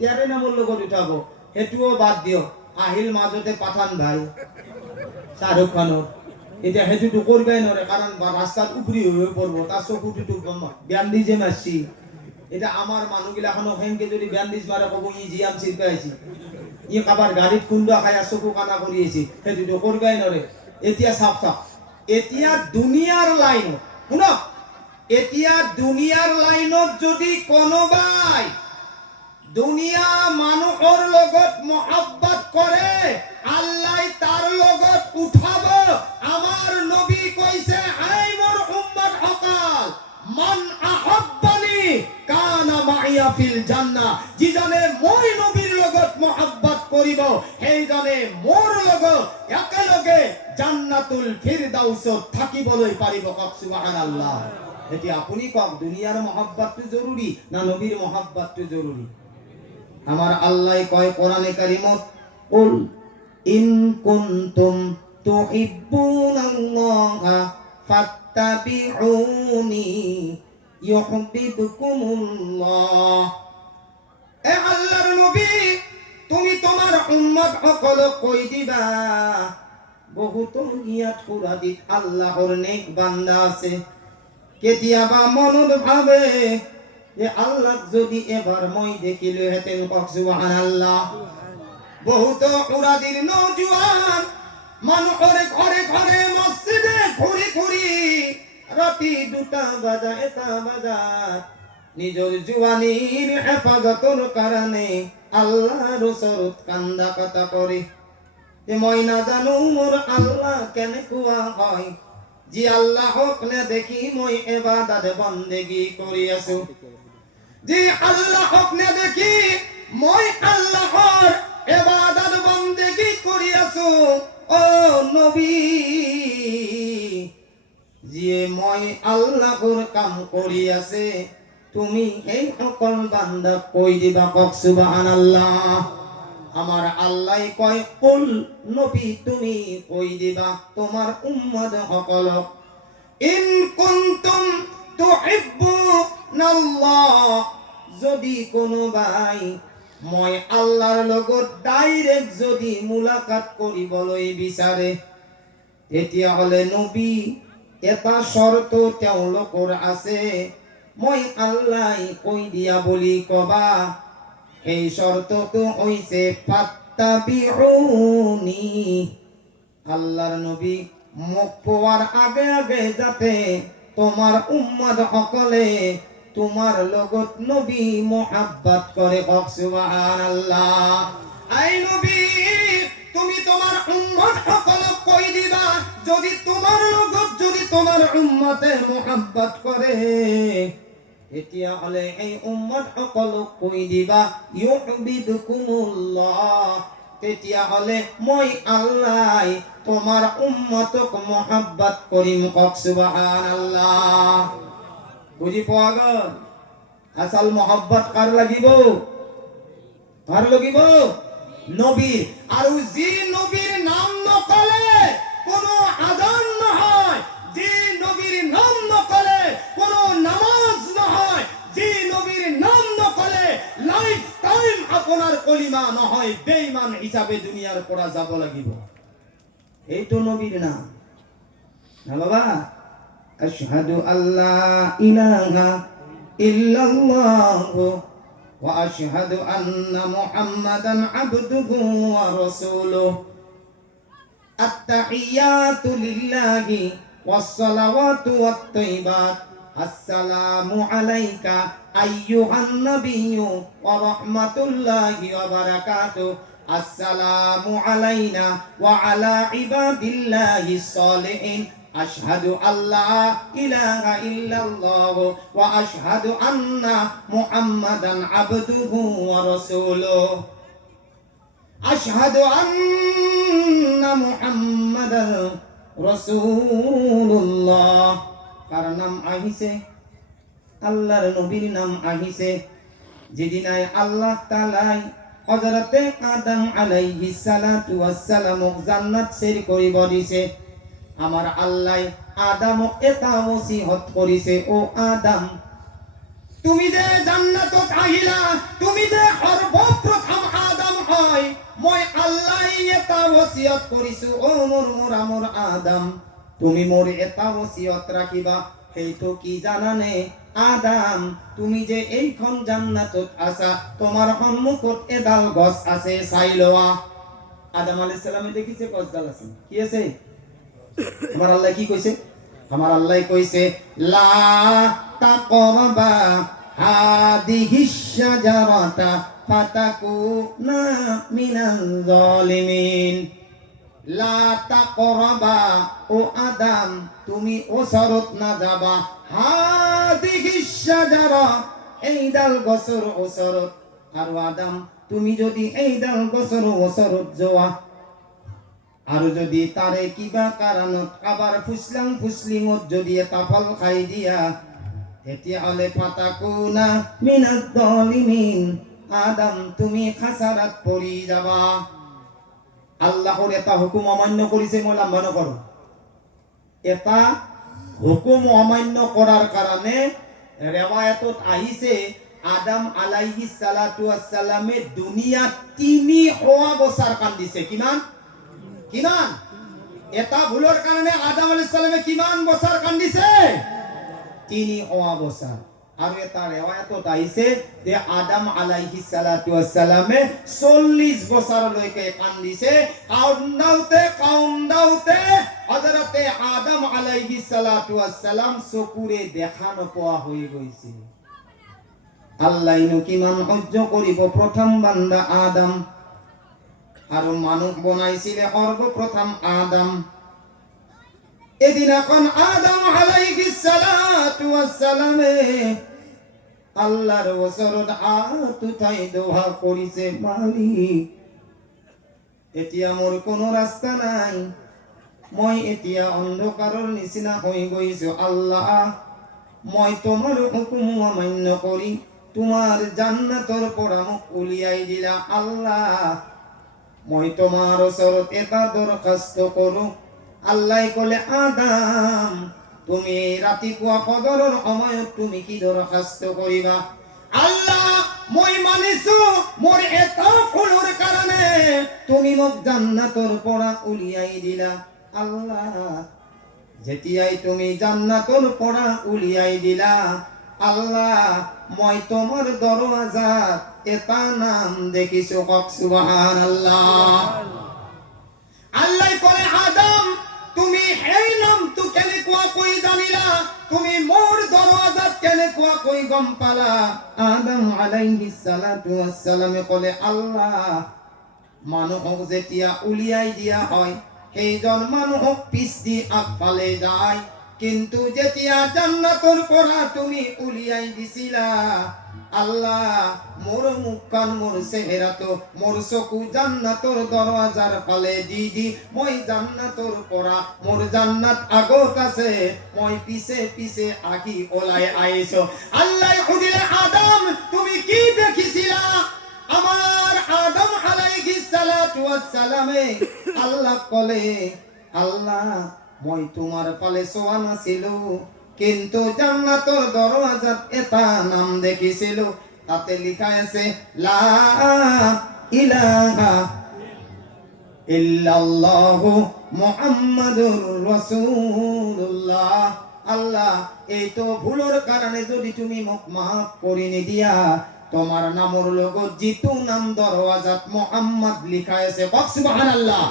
তাৰে নামৰ লগত উঠাব। সেইটোও বাদ দিয়ক। আহিল মাজতে পাঠান ভাই শাহরুখ খানৰ, এতিয়া সেইটোতো করবাই নৰে, কারণ রাস্তাত উপরি হয়ে পড়ব, তার চকুটো ব্যান্ডিজে মারছি। এটা আমার মানুহগিলাখনক হেনকে যদি ব্যান্ডিজ মারে, কব ই জিয়াম চিরকাইছি, ই কাবাৰ গাড়ীত খুন্দা খাই চকু কানা কৰি আছে, সেইটোতো করবাই নৰে। এতিয়া চাপ চাপ, এতিয়া দুনিয়াৰ লাইনত শুনক, এতিয়া দুনিয়াৰ লাইনত যদি কোনোবাই দুনিয়া মানুহৰ লগত মহাব্বত কৰে, আল্লাহ তাৰ লগত উঠাব। আমাৰ নবী কৈছে, আই মোৰ উম্মত সকল, মান আহাব্বানি কানা মাইয়া ফিল জান্নাহ। যিজনে মই নবীৰ লগত মহাব্বত কৰিব, সেইজনে মোৰ লগত একেলগে জান্নাতুল ফিৰদাউসত থাকিবলৈ পাৰিব। কওক সুবহানাল্লাহ। এতিয়া আপুনি কওক, দুনিয়াৰ মহাব্বতটো জৰুৰী না নবীৰ মহাব্বতটো জৰুৰী? আমার আল্লাহ কয় কোরআনে কারীমত, কুল ইন কুনতুম তুহিব্বুনাল্লাহা ফাত্তাবিউনি ইউহিব্বুকুমুল্লাহ। এ আল্লাহর নবী, তুমি তোমার উম্মত সকলক কই দিবা, বহুত ইয়াত কুরাদিত আল্লাহর নেক বান্দা আছে, কেতিয়াবা মনত ভাবে যে আল্লাহ যদি এবার মই দেখিলো হেতেন। কক সুবহানাল্লাহ। বহুত উরাদির নওজোয়ান মানুহৰ ঘৰে ঘৰে মসজিদে ঘুরি ঘুরি রাতি 2টা বাজা 1টা বাজাত নিজের জুয়ানির হেফাজতর কারণে আল্লাহর ওচৰত কান্দা কাটা করে, যে মই নাজানো মোর আল্লাহ কেনেকুৱা হয়, যি আল্লাহক নেদেখি মই ইবাদত বন্দেগী কৰি আছো, যে আল্লাহক নেদেখি মই আল্লাহৰ ইবাদত বন্দেগী কৰি আছো। ও নবী, যিয়ে মই আল্লাহৰ কাম কৰি আছে, তুমি এই সকল বান্দাক কৈ দিবা। কক সুবহানাল্লাহ। আমার আল্লাহ কয়, কুল নবী তুমি কই দিবা তোমার উম্মত সকলক, ইন কুনতুম তুহিব্বুনাল্লাহ, যদি কোনো ভাই মই আল্লাহৰ লগত ডাইৰেক্ট যদি মুলাকাত কৰিবলৈ বিচাৰে, তেতিয়াহ'লে নবী এটা শৰ্ত তেওঁলোকৰ আছে, মই আল্লাহ কৈ দিয়া বুলি কবা। এই শর্তটো হইছে ফাত্তাবিউনি, আল্লাহর নবী মুখ পোয়ার আগে আগে যাতে তোমার উম্মত সকলে তোমার লগত নবী মুহাব্বত করে। সুবহানাল্লাহ। আই নবী, তুমি তোমার উম্মত সকলক কই দিবা, যদি তোমার লগত যদি তোমার উম্মতে মুহাব্বত করে, এতিয়া হলে এই উম্মত সকলক কৈ দিবা ইউবিদুকুমুল্লাহ, তেতিয়া হলে মই আল্লাহ তোমার উম্মতক মুহাব্বত করিম। সুবহানাল্লাহ। বুঝি পোৱা গল? আসল মুহাব্বত কার লাগিব? কার লাগিব? নবীর। আৰু যি নবীর নাম নকলে কোনো আযান নহয়, যি নবীর নাম নকলে কোনো নামাজ নহয়, যি নবীর নাম নকলে লাইফ টাইম আপনার কলিমা নহয়, বেঈমান হিসাবে দুনিয়ার পৰা যাব লাগিব। এইটো নবীর নাম না বাবা। আশহাদু আল্লা ইলাহা ইল্লাল্লাহ ওয়া আশহাদু আন্না মুহাম্মাদান আবদুহু ওয়া রাসূলুহু। আত-তাহিয়াতু লিল্লাহি ওয়াস সালাওয়াতু ওয়াত তাইয়িবাত। আসসালামু আলাইকা আইয়ুহান নাবিয়্যু ওয়া রাহমাতুল্লাহি ওয়া বারাকাতুহু। আসসালামু আলাইনা ওয়া আলা ইবাদিল্লাহিস সালিহিন। আশহাদু আল্লা ইলাহা ইল্লাল্লাহ ওয়া আশহাদু আন্না মুহাম্মাদান আবদুহু ওয়া রাসূলুহু। আশহাদু আন্না মুহাম্মাদান রাসূলুল্লাহ। কার নাম আহিছে? আল্লাহর নবীর নাম আহিছে। যেদিন আল্লাহ তাআলা হযরতে আদম আলাইহিস সালাতু ওয়াস সালাম জান্নাত ছেড় করিব দিছে, আমার আল্লাহ আদমক এটা ওসিয়ত করিছে, ও আদম, তুমি যে জান্নাতত আহিলা, তুমি যে সর্বপ্রথম আদম হয়, মই আল্লাহ এটা ওসিয়ত করিছো, ও মোর আদম, তুমি মোর এটা ওসিয়ত রাখিবা। সেইটো কি জানানে আদম, তুমি যে এইখন জান্নাতত আছা, তোমার সন্মুখত এডাল গছ আছে, চাই লোৱা। আদম আলাইহিস সালামে দেখিছে গছডাল আছে, কি আছে? আমার আল্লাহ কি কইছে? আমার আল্লাহ কইছে লা তাকরাবা হাদিহিশ শাজারাতা ফাতাকুনা মিনাল জালিমিন। লা তাকরাবা, ও আদম, তুমি ওসরত না যাবা, হাদিহিশ শাজারা, এই ডাল গছর ওসরত। আর আদম, তুমি যদি এই ডাল গছর ওসরত যাওয়া, আর যদি তারে কিবা কারণত আবার ফুসলিঙত যদি এটা ফল খাই দিয়া, তেতিয়াহলে ফাতাকুনা মিনাজ জালিমিন, আদম তুমি খাসারাত পড়ি যাবা। আল্লাহর এটা হুকুম অমান্য করিছে, মই লাম্বা নকৰো। এটা হুকুম অমান্য করার কারণে রেওয়ায়াতত আহিছে আদম আলাইহিস সালাতু ওয়াস সালামে দুনিয়া 300 বছর কান্দিছে। কিমান? কিমান? এটা ভুলৰ কাৰণে আদম আলাইহিস সালামে কিমান বছর কান্দিছে? 300 বছর। আর এটা রেওয়ায়াতত আহিছে যে আদম আলাইহিস সালাতু ওয়াস সালামে 40 বছর লৈকে কান্দিছে। কাউন্দাউতে হযরতে আদম আলাইহিস সালাতু ওয়াস সালাম চকুৰে দেখা নোপোৱা হৈ গৈছিল। আল্লাহ ইনো কিমান সহ্য কৰিব প্রথম বান্দা আদম, আৰু মানুহ বনাইছিলে সর্বপ্রথম আদম। এদিন এখন আদম আলাইহিস সালাতু ওয়াস সালামে আল্লাহর ওসরত হাত উঠাই দোয়া করিছে, মালিক, এতিয়া মোর কোনো রাস্তা নাই, মই এতিয়া অন্ধকাৰৰ নিচিনা হৈ গৈছো। আল্লাহ, মই তোমার হুকুম অমান্য করি তোমার জান্নাতৰ পৰা মোক উলিয়াই দিলা। আল্লাহ, মই তোমার ওচৰত এটা দরখাস্ত করো। আল্লাহ কলে, আদম, তুমি ৰাতিপুৱা ফজৰৰ সময়ত তুমি কি দৰখাস্ত কৰিবা? আল্লাহ মই মানিছো মোৰ এটা ভুলৰ কাৰণে তুমি মোক জান্নাতৰ পৰা উলিয়াই দিলা। আল্লাহ যেতিয়াই তুমি জান্নাতৰ পৰা উলিয়াই দিলা, আল্লাহ মই তোমাৰ দৰৱাজাত এটা নাম দেখিছো, কক সুবহানাল্লাহ। আল্লাহ কলে আদম তুমি এই নামটো কেনেকুৱা কৈ জানিলা? তুমি মোৰ দৰৱাজাত কেনেকুৱা কৈ গম পালা? আদম আলাইহিস সালাতু ওয়াস সালামে কলে আল্লাহ মানুহক যেতিয়া উলিয়াই দিয়া হয় সেইজন মানুহক পিছ দি আগফালে যায়, কিন্তু যেতিয়া জান্নাতৰ পৰা তুমি উলিয়াই দিছিলা আল্লাহ মোর মুখখান মোর চেহারাতো মোর চকু জান্নাতৰ দরওয়াজার ফালে দি মই জান্নাতৰ পৰা মোর জান্নাত আগত আছে, মই পিছে পিছে আগি ওলাই আইছো। আল্লাহ খুদিলে আদম তুমি কি দেখিছিলা? আমার আদম আলাইহিস সালাতু ওয়াস সালামে আল্লাহ কলে আল্লাহ মই তোমার ফালে সোয়ান ছিল, কিন্তু জান্নাতৰ দরওয়াজাত এটা নাম দেখিছিল, তাতে লেখা আছে লা ইলাহা ইল্লাল্লাহু মুহাম্মাদুর রাসূলুল্লাহ। আল্লাহ এই তো ভুলের কারণে যদি তুমি মোক মাফ করে নিদিয়া, তোমার নামর লগত যিটো নাম দরওয়াজাত মুহাম্মদ লেখা আছে, সুবহানাল্লাহ।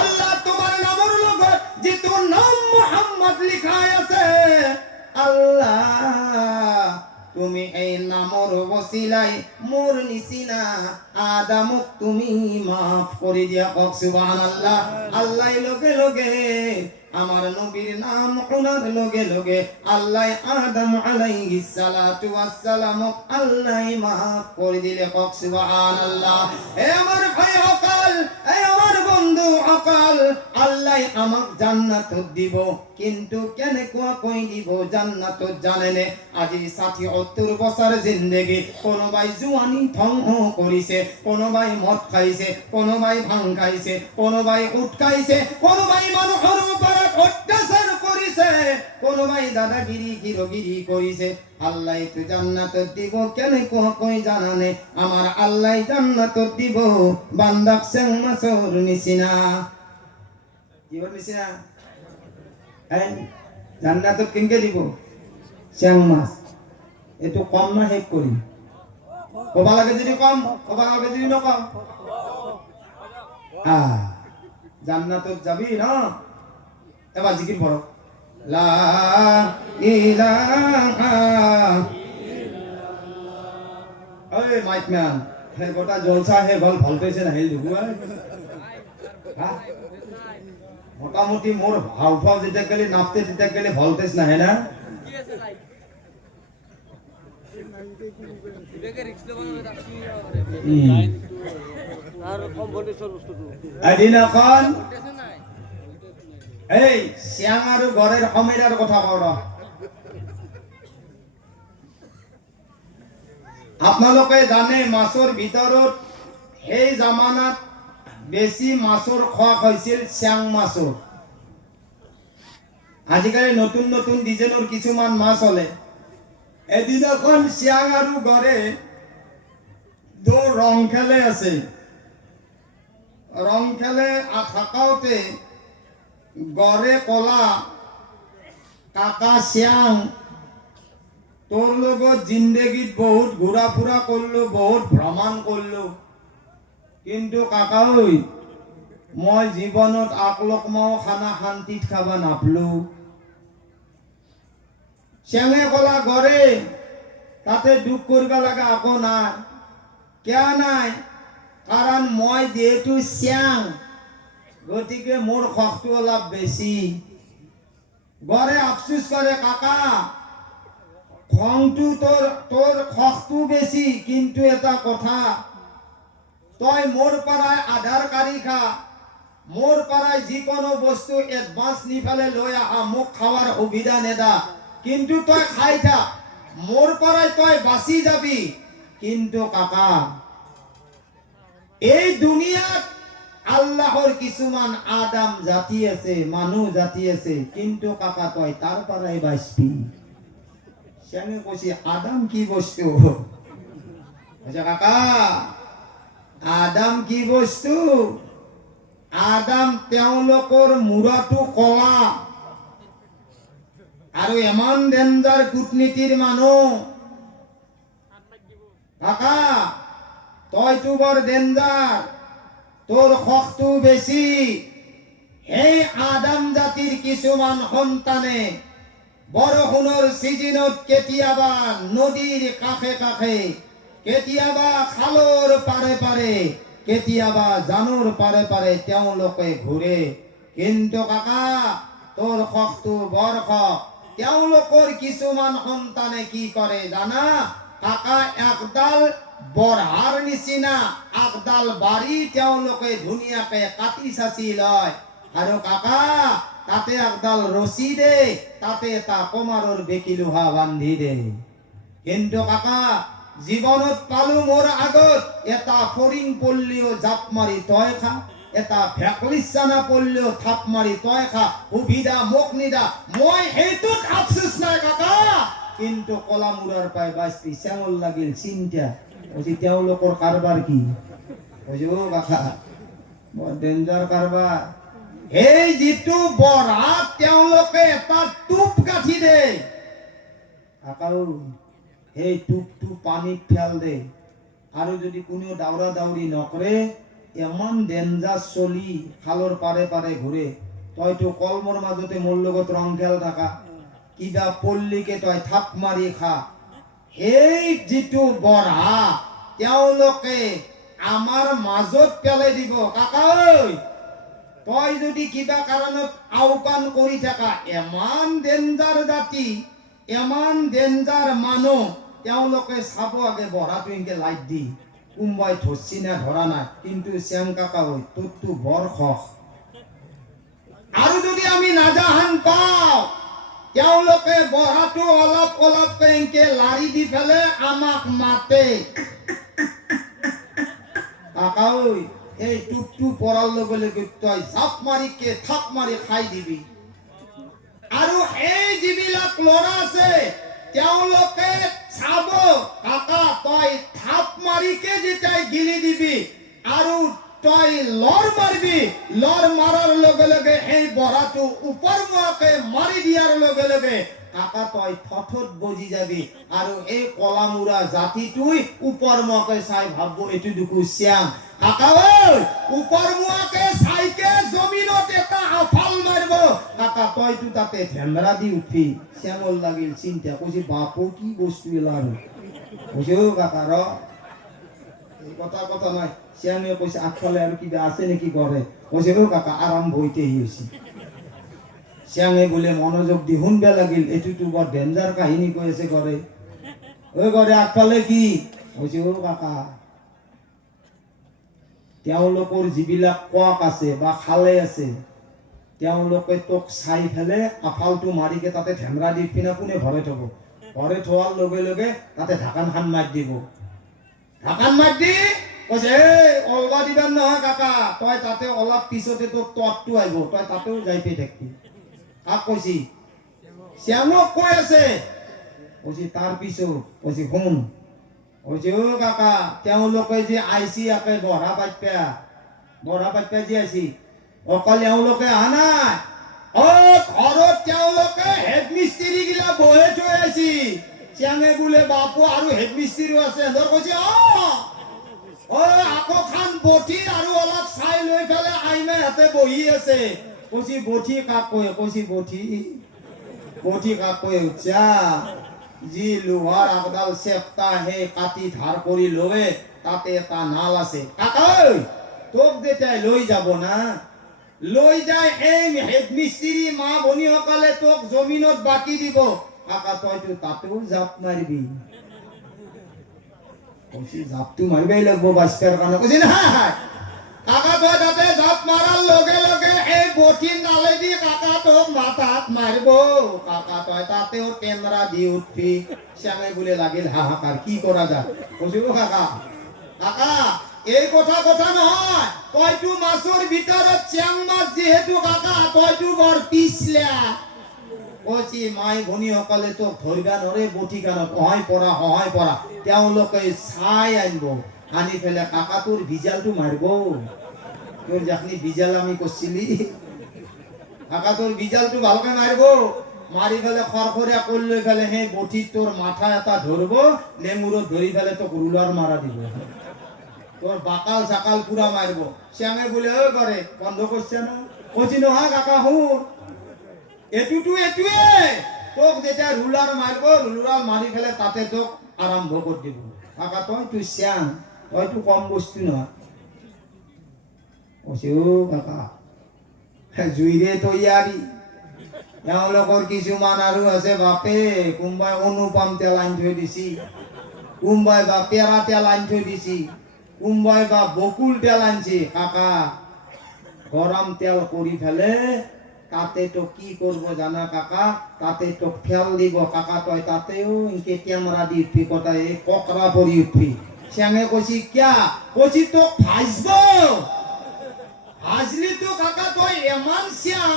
আল্লাহ তোমার নামর লগত যিটো নাম মুহাম্মদ লেখা আছে আল্লাহ তুমি এই নামর ওসিলাই মোর নিসিনা আদমক তুমি মাফ করে দিয়া, সুবহানাল্লাহ। আল্লাহ লগে লগে আমার নবীর নাম শোনার লগে লগে আল্লাহ আদম আলাইহিস সালাতু ওয়াস সালাম আল্লাহ মাফ করে দিলে, সুবহানাল্লাহ। এ আমার ভাই অকাল, এ আমার বন্ধু অকাল, আল্লাহ আমাক জান্নাত দিব, কিন্তু কেনে কোয়া কই দিব জান্নাত জানেনে? আজি 60-70 বছর জিন্দেগি কোনোবাই জুয়ানি ধ্বংস কৰিছে, কোনোবাই মদ খাইছে, কোনোবাই ভাং খাইছে, কোনোবাই উঠ খাইছে, কোনোবাই মানুহৰ ওপৰত অত্যাচার কৰিছে, কোনোবাই দাদাগিরি গিরগিরি কৰিছে। আল্লাহ তো জান্নাত দিব, কেনে কোয়া কই জানানে? আমার আল্লাহ জান্নাত দিব বান্দাক সেং মাছর নিচিনা। কিহৰ নিচিনা? জান্নাতত কেনকে দিব? চেং মাছ। এটো কম না শেষ কৰিম? কবা লাগে যদি কম, কবা লাগে যদি নকম। জান্নাতত যাবি না? এবার জিকির পড়ো, লা ইলাহা ইল্লাল্লাহ। ওই মাইক ম্যান হে গোটা জলসা হে বল ভাল পাইছে না হেল দেখুয়া। মোটামুটি মোর হাউফাও যেটা গেলে নাপতে যেটা গেলে ভলতেজ না হে না? এদিন এখন এই শ্যাং আৰু ঘরের অমেরার কথা কও। আপোনালোকে জানে মাছৰ ভিতৰত সেই জামানাত বেছি মাছৰ খোৱা হৈছিল শ্যাং মাছৰ। আজিকালি নতুন নতুন ডিজাইনৰ কিছুমান মাছ হলে। এদিন এখন শ্যাং আৰু ঘরে দো রং খেলে আছে। রং খেলে থাকাওতে গড়ে কলা কাকা শ্যাং তোর লগত জিন্দেগীত বহুত ঘুরা ফুরা করলো, বহুত ভ্রমণ করলো, কিন্তু কাকা ওই মই জীবনত আকলকমাও খানা শান্তিত খাবা নাপলো। শ্যাঙে কলা গড়ে তাতে দুঃখ করবা লাগা আকো নাই। কেয়া নাই? কারণ মই যেহেতু শ্যাং গতিকে মোর খকটো অলপ বেশি। গড়ে আফসোস করে কাকা খংটো তোর খকটো বেশি, কিন্তু এটা কথা তই মোর পাড়ায় আধার কারি খা, মোর পাড়ায় যিকোনো বস্তু এডভান্স নি ফেলে লই আহা, মোক খাওয়ার সুবিধা নেদা, কিন্তু তই খাই থাক, মোর পাড়ায় তই বাঁচি যাবি। কিন্তু কাকা এই দুনিয়াত আল্লাহর কিছুমান আদম জাতি আছে, মানুহ জাতি আছে, কিন্তু কাকা তই তাৰ পৰাই বাঁচবি। শ্যামে কৈছে আদম কি বস্তু? কৈছে কাকা আদম কি বস্তু? আদম তেওঁলোকৰ মূৰাটো কলা আৰু ইমান ডেঞ্জাৰ কূটনীতিৰ মানুহ। কাকা তইতো বৰ ডেঞ্জাৰ, তোৰ খকটো বেছি। সেই আদম জাতিৰ কিছুমান সন্তানে বৰষুণৰ চিজনত কেতিয়াবা নদীৰ কাষে কাষে, কেতিয়াবা খালৰ পাৰে পাৰে, কেতিয়াবা জানৰ পাৰে পাৰে তেওঁলোকে ঘূৰে। কিন্তু কাকা তোৰ খকটো বৰ খক। তেওঁলোকৰ কিছুমান সন্তানে কি কৰে জানা? কাকা একডাল বৰহাৰ নিচিনা একডাল বাৰী তেওঁলোকে ধুনীয়াকে কাটি চাচি লয় আৰু কাকা তাতে একডাল ৰছী দে, তাতে এটা কমাৰৰ বেকি লোহা বান্ধি দে। কিন্তু কাকা জীৱনত পালো মোৰ আগত এটা ফৰিং পল্লিও জাপ মাৰি তই খা, এটা ভেকলিচানা পল্লিও থাপ মাৰি তই খা, সুবিধা মোক নিদা। মই সেইটোত আফচোচ নাই কাকা, কিন্তু কলামূৰাৰ পাই বাচি চেঙল লাগিল চিন্তা। কৈছে তেওঁলোকৰ কাৰবাৰ কি? কৈছে অ কাকা বৰ ডেঞ্জাৰ কাৰবাৰ। এই যিটো বৰহাত তেওঁলোকে এটা টোপ গাঁঠি দে কাকাও, সেই টোপটো পানীত ফেল দে, আৰু যদি কোনো দাউৰা দাউৰি নকৰে ইমান ডেঞ্জাৰ চলি খালৰ পাৰে পাৰে ঘূৰে। তইতো কলমৰ মাজতে মোৰ লগত ৰং খেল থাকা, কিবা পল্লীকে তই থাপ মাৰি খা। সেই যিটো বৰহা তেওঁলোকে আমাৰ মাজত পেলাই দিব। কাকা ঐ তই যদি কিবা কাৰণত আওকাণ কৰি থাকা, ইমান ডেঞ্জাৰ জাতি, ইমান ডেঞ্জাৰ মানুহ, তেওঁলোকে চাব আগে বৰহাটো এনেকে লাইট দি কোনোবাই ধৰছি না ধৰা নাই। কিন্তু শ্যাম কাকা ঐ তোৰতো বৰ খক। আৰু যদি আমি নাজাহান পাওঁ তেওঁলোকে বৰহাটো অলপ অলপকে এনেকে লাৰি দি পেলাই আমাক মাতে। কাকা ঐ এই টোপটো পৰাৰ লগে লগে তই জাপ মাৰিকে থাপ মাৰি খাই দিবি। আৰু এই যিবিলাক ল'ৰা আছে তেওঁলোকে চাব কাকা তই থাপ মাৰিকে যেতিয়া গিলি দিবি আৰু তই লৰ মাৰিবি, লৰ মাৰাৰ লগে লগে এই বৰহাটো ওপৰমুৱাকে মাৰি দিয়াৰ লগে লগে কাকা তই থথত বজি যাবি। আৰু এই কলামূৰা জাতিটোই ওপৰমুৱাকে চাই ভাবব এইটো দেখো শ্যাম। কাকা ঐ ওপৰমুৱাকে চাইকে জমিনত এটা আফাল মাৰিব। কাকা তইতো তাতে ধেমৰা দি উঠি শ্যামল লাগিল চিন্তা। কৈছে বাপু কি বস্তু এলাৰ? কৈছে অ কাকা ৰ কথা কথা নাই। শ্যামে কৈছে আগফালে আৰু কিবা আছে নেকি কৰে? কৈছে অ কাকা আৰম্ভ হইতে হৈছে। শ্যামে বোলে মনোযোগ দি শুনবা লাগিল, এইটোতো বৰ ডেঞ্জাৰ কাহিনী কৈ আছে কৰে। ঐ কৰে আগফালে কি? কৈছে অ কাকা তেওঁলোকৰ যিবিলাক কক আছে বা খালে আছে তেওঁলোকে তোক চাই ফেলে আফালটো মাৰিকে তাতে ধেমৰা দি পিনে কোনে ভৰাই থব। ভৰাই থোৱাৰ লগে লগে তাতে ঢাকান খান মাৰি দিব। ঢাকান মাৰি দি কৈছে এই অলবা দিবা নহয় কাকা, তই তাতে অলপ পিছতে তোৰ ততটো আহিব, তই তাতেও যাই পেয়ে থাকবি। কাক কৈছি? শ্যামক কৈ আছে। কৈছে তাৰ পিছত কৈছে শুন, কৈছে অ কাকা তেওঁলোকে যে আইছি একে বঢ়া পাইপা যে আইছি অকল এওঁলোকে অহা নাই, অ ঘৰত তেওঁলোকে হেড মিস্ত্ৰী গিলা বহে থৈ আইছি। শ্যামে বোলে বাপু আৰু হেড মিস্ত্ৰীও আছে। সিহঁতৰ কৈছে অ আকৌ খান বঠি আৰু অলপ চাই লৈ পেলাই আইমা হাতে বহি আছে। কৈছি বঠি কাক কয়? কৈছি বঠি কাক কয়? যা যি লোহাৰ একডাল চেপ্তা সেই কাটি ধাৰ কৰি লয়ে তাতে এটা নাল আছে। কাকা তোক যেতিয়া লৈ যাব না, লৈ যায় এই হেড মিস্ত্ৰী মা ভনীসকলে তোক জমিনত বাকি দিব। কাকা তইতো তাতেও জাপ মাৰিবি। কৈছি জাপটো মাৰিবই লাগব বাচ্চাৰ কাৰণে। কৈছি নাই কাকা তই তাতে জাপ মাৰাৰ লগে লগে এই বঠিৰ নালেদি কাকা তোক মাথাত মাৰিব। কাকা তই তাতেও কেমেৰা দি উঠবি। শ্যামে বোলে লাগিল হাহাকাৰ, কি কৰা যায়? কৈছি অ কাকা এই কথা নহয়, তইতো মাছৰ ভিতৰত চেং মাছ যিহেতু কাকা তইতো বৰ পিছলা। কৈছি মাই ভনীসকলে তোক ধৰিবা নৰে বটিকানত সহায় পৰা তেওঁলোকে চাই আনিব, আনি পেলাই কাকা তোৰ ভিজালটো মাৰিব। তোৰ যিখিনি ভিজাল আমি কৰিছিলি কাকা তোৰ ভিজালটো ভালকে মাৰিব, মাৰি পেলাই খৰখৰীয়া কৰি লৈ পেলাই সেই বটিত তোৰ মাথা এটা ধৰিব, লেঙুৰত ধৰি পেলাই তোক ৰুলাৰ মাৰা দিব, তোর বাকাল সাকাল পুরা মারব। শ্যাঙে বলে ও করে বন্ধ করছে না, কচি নহয় কাকা হুন এটুয়ে তোক যেটা রুলার মারব, রুলার মারি ফেলে তাতে তোক আরম্ভ করে দিব। কাকা তুই শ্যাং, তুই কম বস্তু নয়। কচি ও কাকা জুইরে তৈয়ারি। তেওঁলোকৰ কিছুমান আৰু আছে বাপে, কোনোবাই অনুপম তেল আনি থৈ দিছি, কোনোবাই বা পেৰা তেল আনি থৈ দিছি, কোনোবাই বা বকুল তেল আনছি। কাকা গরম তেল কৰি ফেলে তাতে তো কি করবো জানা কাকা, তাতে তো ফেল দিব কাকা, তই তাতেও ইনকে ক্যামেরা দি উঠবি, কথায় এই ককরা পরি উঠবি। শ্যাঙে কইছি কিয়া, কইছি তো ভাজব, ভাজলি তো কাকা তই এমান শ্যাং,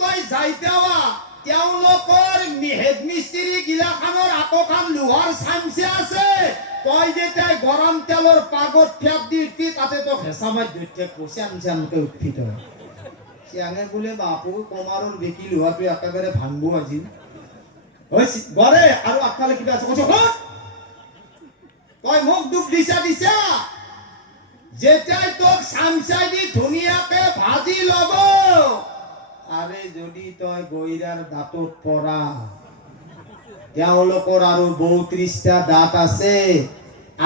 তই যাইতেৱা তেওঁলোকৰ হেডমিস্ত্ৰী গিলাখানৰ আকোখান লোহাৰ চামচে আছে, তই যেটাই গরম তেলৰ পাগত ফেপ দি উঠবি তাতে তো হেঁচা মাৰি ধৰি থাকিব, শ্যামকে উঠবি তই। শ্যাঙে বোলে বাপু কমাৰৰ বেকি লোহাটো একেবাৰে ভাঙবো আজি গড়ে আৰু আগফালে কিবা আছে। কৈছো তই মোক দুখ দিছা যেটাই তোক চামচাই দি ধুনীয়াকে ভাজি লব, আরে যদি তই গইৰাৰ দাঁতত পৰা, তেওঁলোকৰ আৰু ৩২টা দাঁত আছে,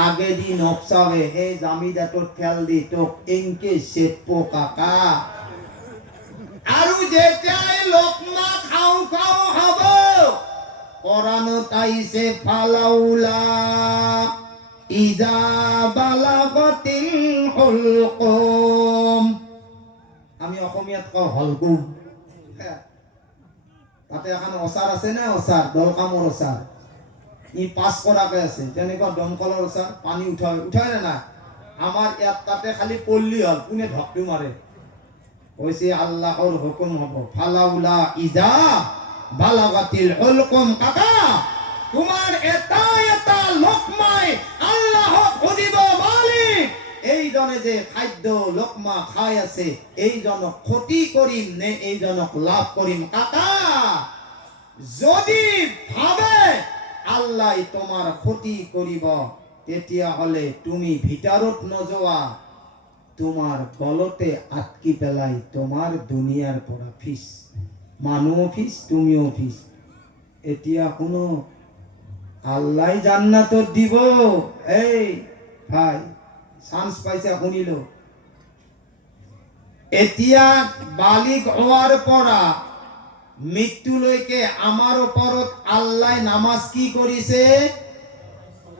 আগেদি নপচাবে সেই জামি দাঁতত ফেল দি তোক এনকে চেপব কাকা। আৰু যেতিয়াই লোকমা খাও হব, কোরআনত আইছে ফালাউলা ইজা বালাগতিল হুলকুম, আমি অসমীয়াত কওঁ হলকুম। তাতে এখন অচাৰ আছে না, অচাৰ দলকামৰ অচাৰ, ই 5 কৰাকে আছে, তেনেকুৱা দমকলৰ অচাৰ পানী উঠাই না নাই। আমাৰ ইয়াত তাতে খালি পল্লী হল, কোনে ঢকটো মাৰে, কৈছে আল্লাহৰ হুকুম হব ফালাউলা ইজা বালাগাতিল হুলকুম। কাকা তোমার এটা লোকমাই আল্লাহক সুধিব, মালিক এইজনে যে খাদ্য লোকমা খাই আছে এইজনক ক্ষতি কৰিম নে এইজনক লাভ কৰিম। কাকা যদি ভাবে আল্লাহ তোমার ক্ষতি কৰিব, তেতিয়া হলে তুমি ভিতৰত নযোৱা, তোমার গলতে আটকি পেলাই তোমার দুনিয়ার পৰা ফিস, মানুহ ফিস তুমিও ফিস। এতিয়া কোনো আল্লাহ জান্নাতত দিব। এই ভাই চান্স পাইছে শুনিল, এতিয়া বালিক হওয়ার পৰা মৃত্যুলৈকে আমার ওপৰত আল্লাহ নামাজ কি কৰিছে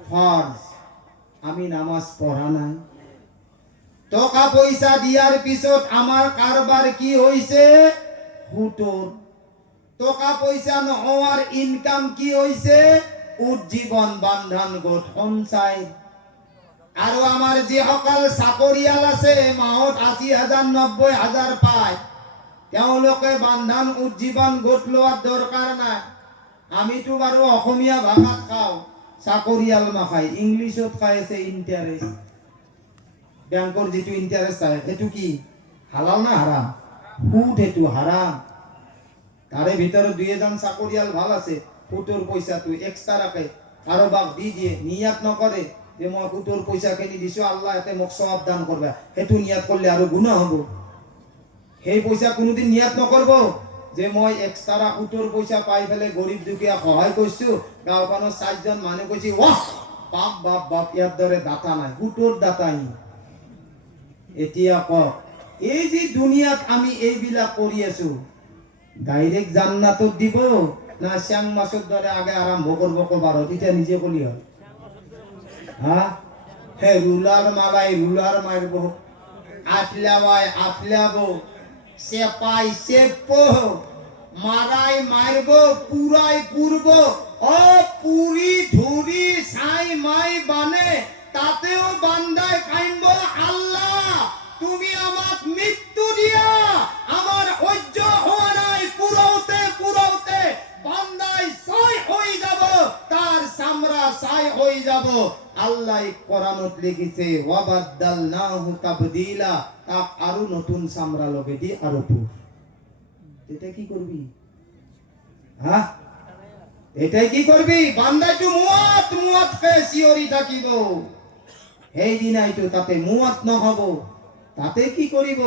ফরজ, আমি নামাজ পড়া নাই। টাকা পয়সা দিয়ার পিছত আমার কারবার কি হইছে হুটোর, টাকা পয়সা নহওয়ার ইনকাম কি হইছে উজ্জীবন বান্ধন গোট সঞ্চয়। আৰু আমার যে সকল চাকরিয়াল আছে মাহত ৮০,০০০ ৯০,০০০ পায়, তেওঁলোকে বান্ধন উজ্জীবন গোট লোৱাৰ দরকার নাই। আমিতো বাৰু অসমীয়া ভাষাত খাও, চাকরিয়াল নাখায়, ইংলিশত খাই আছে ইন্টারেস্ট। ব্যাংকৰ যেটো ইন্টারেস্ট আছে সেইটো কি হালাল না হারাম? সুদ সেইটো হারাম। তাৰে ভিতৰত ২-এজন চাকরিয়াল ভাল আছে, সুতৰ পইচাটো এক্সট্রা ৰাখে, কাৰোবাক দি দিয়ে, নিয়াত নকৰে যে মই সুতৰ পইচা কিনি দিছো আল্লাহ এতে মোক সওয়াব দান করবে, সেইটো নিয়াত করলে আৰু গুনাহ হ'ব। সেই পইচা কোনোদিন নিয়াত নকৰব যে মই এক্সট্রা সুতৰ পইচা পাই ফেলে গরিব দুখীয়া সহায় কৰিছো, গাঁওখনৰ 4জন মানুহ কৈছে ওয়াহ বাপ বাপ বাপ, ইয়াৰ দৰে দাতা নাই, সুতৰ দাতাই। এতিয়া কওক এই যে দুনিয়াত আমি এইবিলাক কৰি আছো, ডাইরেক্ট জান্নাতত দিব না শ্যাং মাছৰ দৰে আগে আৰম্ভ করবো কবাৰত? তেতিয়া নিজে কলি হয়। হ্যাঁ হে রুলার মালাই রুলার মারব, আফলাওয়াই আফলাবো, সেপাই সেপ, মারাই মারব, পুরাই পুরব, ও পুরি ধুরি সাই মাই বানে তাতেও বান্দা যাব। আল্লাহ কোরআনত লিখিছে ওয়াবাদদালনাহু তাবদীলা, তাক আরো নতুন চামড়া লগে দি আরো পুর। এটা কি করবি? হ্যাঁ, এটাই কি করবি? বান্দাইটো মুয়াত মুয়াত কে সিওরি থাকিব, এই দিনাইতো তাতে মুয়াত নহব, তাতে কি করিব?